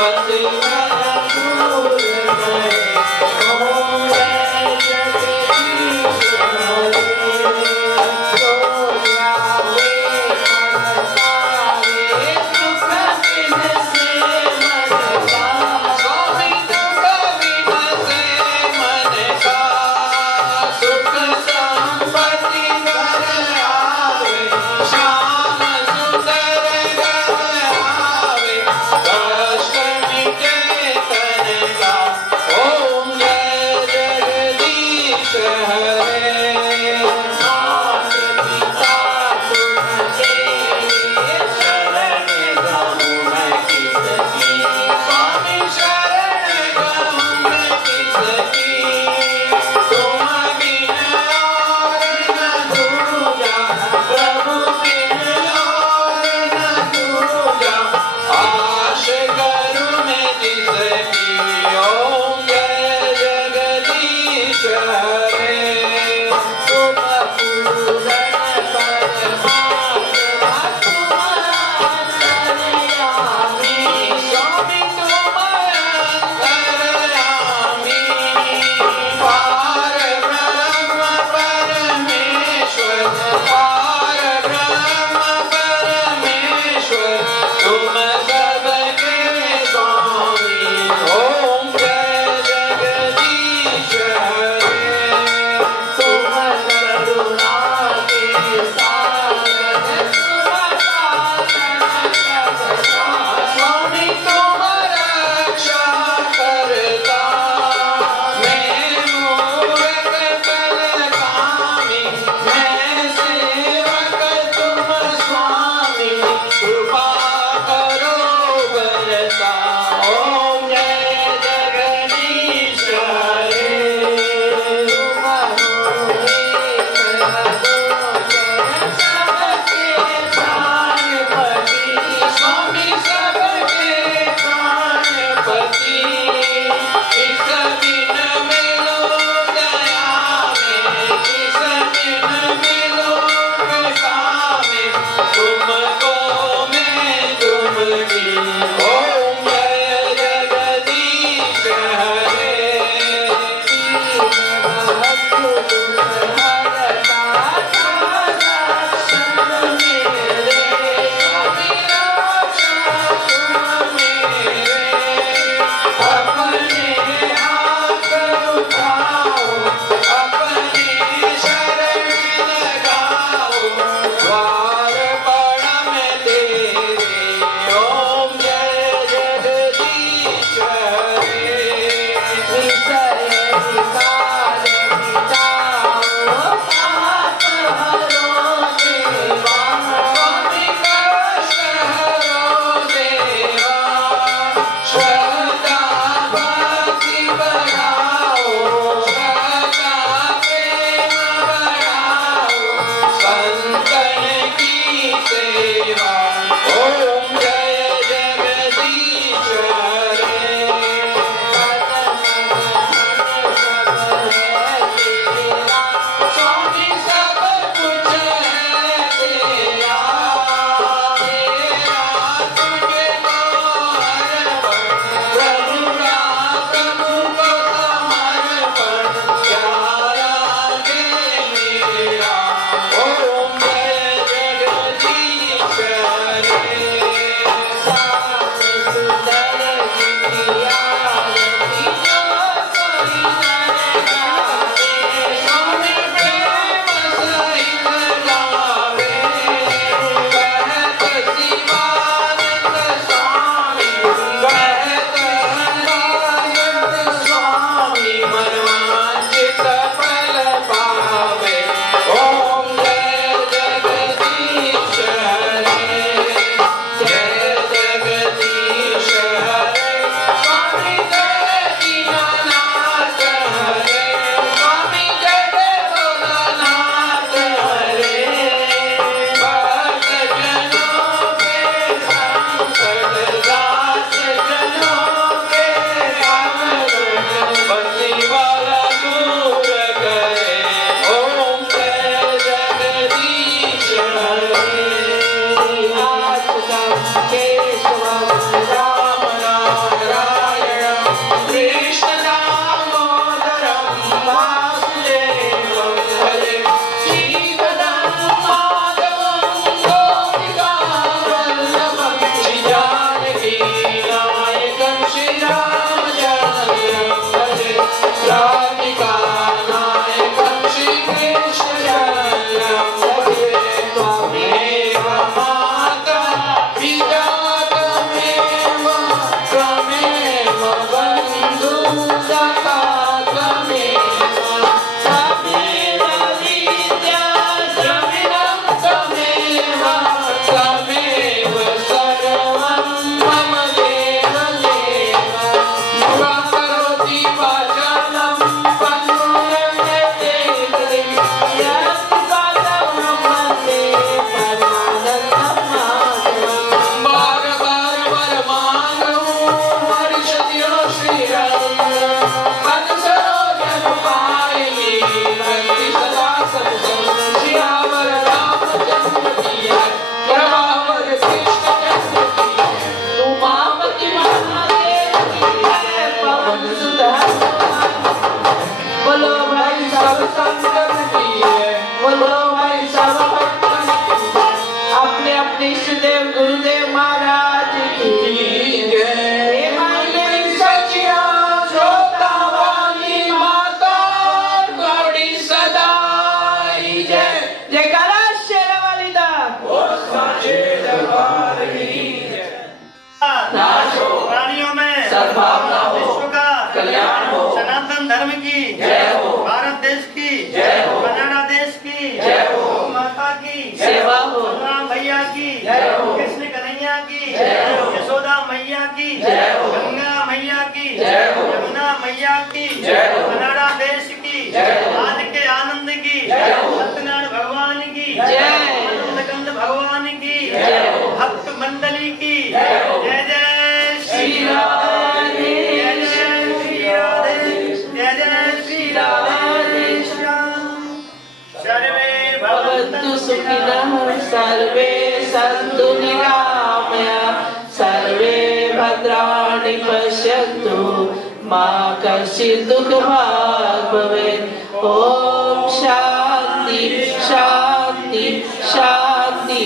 पति घर दूर गए ओम जय जगदीश हरे तो जावे मन पावे सुख बिन से मन का स्वामी दुख बिन से मन का सुख संपत्ति घर आवे श्याम सुंदर घर आवे कष्ट मिटे तन का ओम जय जगदीश हरे मात पिता तुमके शरण गहूँ मैं किसकी स्वामी शरण गहूँ मैं किसकी तुम बिन और न दूजा प्रभु बिन और न दूजा आश करूँ मैं जिसकी ओम जय जगदीश हरे तुम पूरण परमात्मा तुम अंतर्यामी स्वामी तुम अंतर्यामी पार ब्रह्म परमेश्वर पार ब्रह्म परमेश्वर तुम सबके स्वामी ओम जय जगदीश हरे तुम करुणा के सागर तुम पालन करता स्वामी तुम रक्षा करता मैं मूरख बलकामी मैं सेवक तुम स्वामी कृपा करो बरसा ओम जय जगदीश हरे तुम हो एक अगोचर सबके प्राणपति स्वामी सबके प्राणपति किस बिन मिलो दया में किस बिन मिलो कृपा में तुमको मैं तुमकी ओम जय सद्भावना हो, विश्व का कल्याण हो, सनातन धर्म की जय हो, भारत देश की जय हो, कनाडा देश की जय हो, गौ माता की सेवा हो, राम भैया की जय हो, कृष्ण कन्हैया की जय हो, यशोदा मैया की जय हो, गंगा मैया की जय हो, यमुना मैया की जय हो, कनाडा देश की जय हो, आज के आनंद की जय हो, सत्यनारायण भगवान की जय। आनंदकंद भगवान की जय हो, भक्त मंडली की जय हो, जय जय श्री राधे, जय जय श्री राधे जय जय श्री राधे श्याम सर्वे भवन्तु सुखिनः सर्वे सन्तु निरामया सर्वे भद्राणि पश्यन्तु मा कश्चित् दुःखभाग् भवेत् ॐ शान्ति शान्ति शान्ति